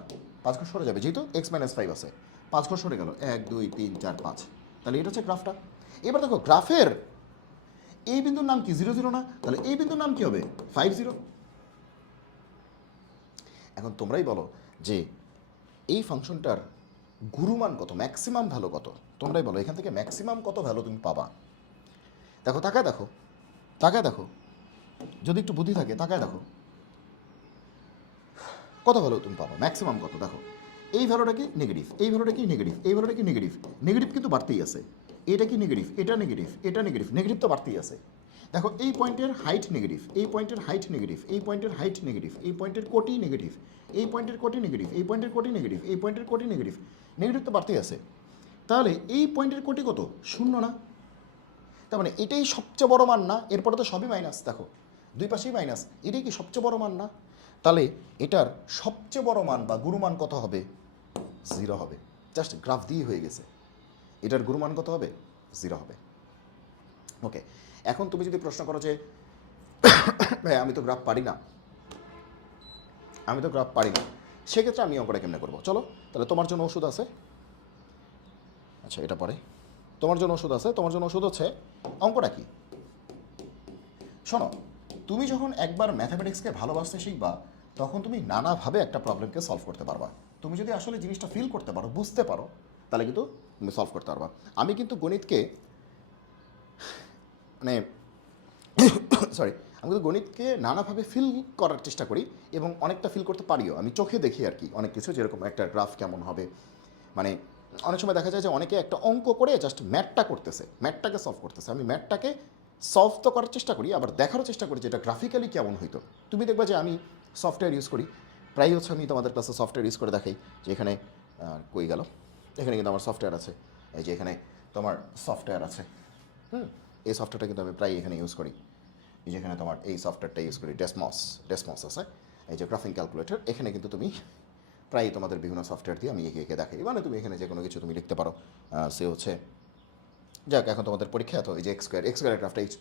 5 ঘর সরে যাবে, যেহেতু এক্স মাইনাস 5 আছে, 5 ঘর সরে গেল, 1 2 3 4 5, তাহলে এটা হচ্ছে গ্রাফটা। এবার দেখো গ্রাফের এই বিন্দুর নাম কি? 0 0 না? তাহলে এই বিন্দুর নাম কি হবে? 5 0। এখন তোমরাই বলো যে এই ফাংশনটার গুরুমান কত, ম্যাক্সিমাম ভ্যালু কত? তোমরাই বলো এখান থেকে ম্যাক্সিমাম কত ভ্যালু তুমি পাবা। দেখো তাকায় দেখো, তাকায় দেখো, যদি একটু বুদ্ধি থাকে তাকায় দেখো কত ভ্যালু তুমি পাবা, ম্যাক্সিমাম কত। দেখো এই ভ্যালুটা কি নেগেটিভ, এই ভ্যালুটা কি নেগেটিভ, এই ভ্যালুটা কি নেগেটিভ, নেগেটিভ কিন্তু বাড়তেই আছে। এটা কি নেগেটিভ, এটা নেগেটিভ, এটা নেগেটিভ, নেগেটিভ তো বাড়তেই আছে। দেখো এই পয়েন্টের হাইট নেগেটিভ, এই পয়েন্টের হাইট নেগেটিভ, এই পয়েন্টের হাইট নেগেটিভ, এই পয়েন্টের কোটি নেগেটিভ, এই পয়েন্টের কোটি নেগেটিভ, এই পয়েন্টের কোটি নেগেটিভ, এই পয়েন্টের কোটি নেগেটিভ, নেগেটিভ তো বাড়তেই আছে। তাহলে এই পয়েন্টের কোটি কত? 0 না? তার মানে এটাই সবচেয়ে বড় মান না? এরপরে তো সবই মাইনাস, দেখো দুই পাশেই মাইনাস, এটাই কি সবচেয়ে বড় মান না? তাহলে এটার সবচেয়ে বড় মান বা গুরুমান কত হবে? 0 হবে। জাস্ট গ্রাফ দিয়ে হয়ে গেছে। এটার গুরুমান কত হবে? 0 হবে। ওকে, এখন তুমি যদি প্রশ্ন করো যে ভাই আমি তো গ্রাফ পারি না, সেক্ষেত্রে আমি অঙ্কটা কেমনে করবো? চলো তাহলে তোমার জন্য ওষুধ আছে। আচ্ছা এটা পরে তোমার জন্য ওষুধ হচ্ছে অঙ্কটা কি? শোনো, তুমি যখন একবার ম্যাথামেটিক্সকে ভালোবাসতে শিখবা তখন তুমি নানাভাবে একটা প্রবলেমকে সলভ করতে পারবা। তুমি যদি আসলে জিনিসটা ফিল করতে পারো, বুঝতে পারো, তাহলে কিন্তু তুমি সলভ করতে পারবা। আমি কিন্তু গণিতকে মানে সরি, আমি কিন্তু গণিতকে নানাভাবে ফিল করার চেষ্টা করি এবং অনেকটা ফিল করতে পারিও। আমি চোখে দেখি আর কি অনেক কিছু, যেরকম একটা গ্রাফ কেমন হবে, মানে অনেক সময় দেখা যায় যে অনেকে একটা অঙ্ক করে জাস্ট ম্যাথটাকে সলভ করতেছে। আমি ম্যাথটাকে সলভ তো করার চেষ্টা করি, আবার দেখারও চেষ্টা করি যে এটা গ্রাফিক্যালি কেমন হইতো। তুমি দেখবা যে আমি সফটওয়্যার ইউজ করি, প্রায় হচ্ছে আমি তোমাদের ক্লাসে সফটওয়্যার ইউজ করে দেখাই, যে এখানে কই গেল, এখানে কিন্তু আমার সফটওয়্যার আছে, এই যে এখানে তোমার সফটওয়্যার আছে। এই সফটওয়্যারটা কিন্তু আমি প্রায় এখানে ইউজ করি। এই যেখানে তোমার এই সফটওয়্যারটা ইউজ করি, ডেসমস আছে, এই যে গ্রাফিং ক্যালকুলেটর। এখানে কিন্তু তুমি প্রায় তোমাদের বিভিন্ন সফটওয়্যার দিয়ে আমি একে একে দেখাই, মানে তুমি এখানে যে কোনো কিছু তুমি লিখতে পারো। সে হচ্ছে যাক, এখন তোমাদের পরীক্ষা, তো এই যে এক্স স্কোয়ার গ্রাফটা একটু